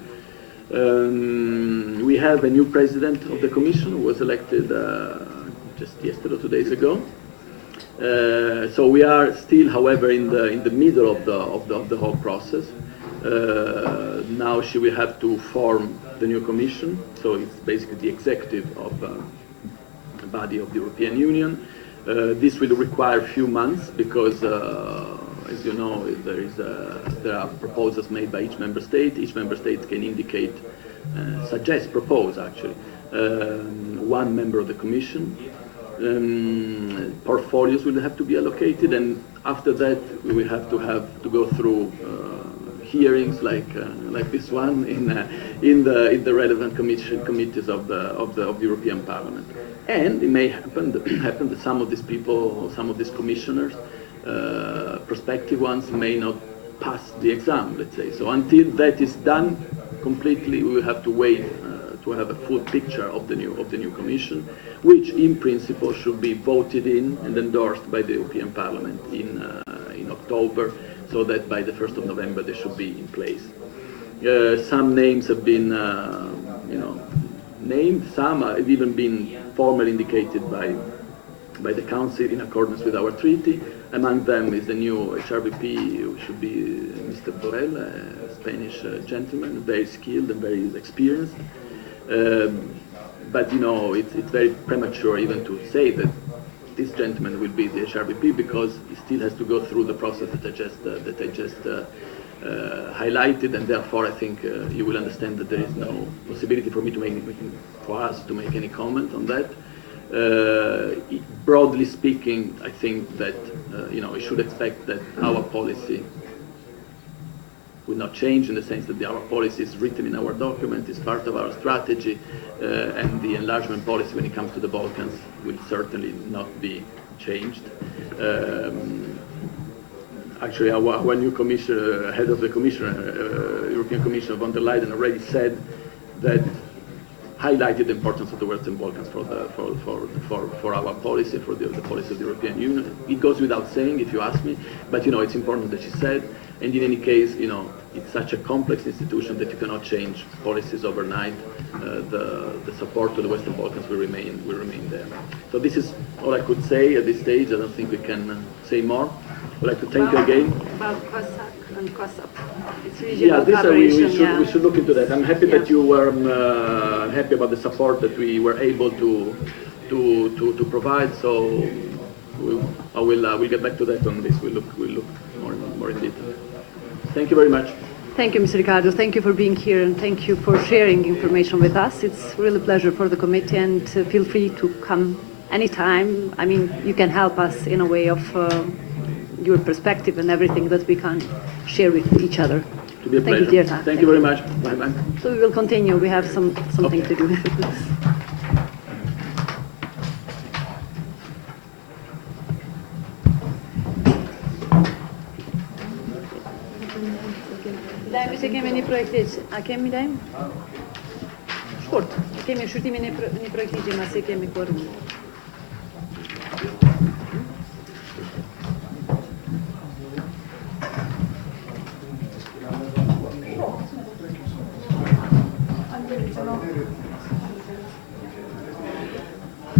We have a new president of the Commission who was elected just yesterday or 2 days ago. So we are still, however, in the middle of the whole process. Now she will have to form the new Commission, so it's basically the executive of the body of the European Union. This will require a few months because, as you know, there are proposals made by each member state. Each member state can indicate, propose actually, one member of the Commission. Portfolios will have to be allocated, and after that we will have to go through hearings like this one in the relevant committees of the European Parliament. And it may happen that some of these people, some of these commissioners, prospective ones, may not pass the exam, let's say. So until that is done completely, we will have to wait to have a full picture of the new Commission, which in principle should be voted in and endorsed by the European Parliament in October, so that by the 1st of November they should be in place. Some names have been named, some have even been formally indicated by the Council in accordance with our treaty. Among them is the new HRVP, who should be Mr. Borrell, a Spanish gentleman, very skilled and very experienced. But you know, it's very premature even to say that this gentleman will be the HRVP, because he still has to go through the process that I just highlighted, and therefore I think you will understand that there is no possibility for me for us to make any comment on that. Broadly speaking, I think that you know, we should expect that our policy will not change, in the sense that our policy is written in our document, is part of our strategy, and the enlargement policy when it comes to the Balkans will certainly not be changed. Actually, our new commissioner, head of the European Commissioner von der Leyen, already said that, highlighted the importance of the Western Balkans for our policy, for the policy of the European Union. It goes without saying, if you ask me, but you know, it's important that she said. And in any case, you know, it's such a complex institution that you cannot change policies overnight. The support to the Western Balkans will remain there. So this is all I could say at this stage. I don't think we can say more. I'd like to thank you again. About Cossack and Kosovo. It's regional Yeah, cooperation. we should look into that. I'm happy that you were happy about the support that we were able to provide. So I will get back to that on this. We'll look more in detail. Thank you very much. Thank you, Mr. Ricardo. Thank you for being here, and thank you for sharing information with us. It's really a pleasure for the committee, and feel free to come anytime. I mean, you can help us in a way of your perspective and everything that we can share with each other. To be a Thank pleasure. you, dear Tad. Thank you very much. Bye-bye. So we will continue. We have something to do. Dajmë që kemi një projektit. A kemi dajmë? Shkurt. Kemi shqyrtimin një projektit që masi kemi kërë.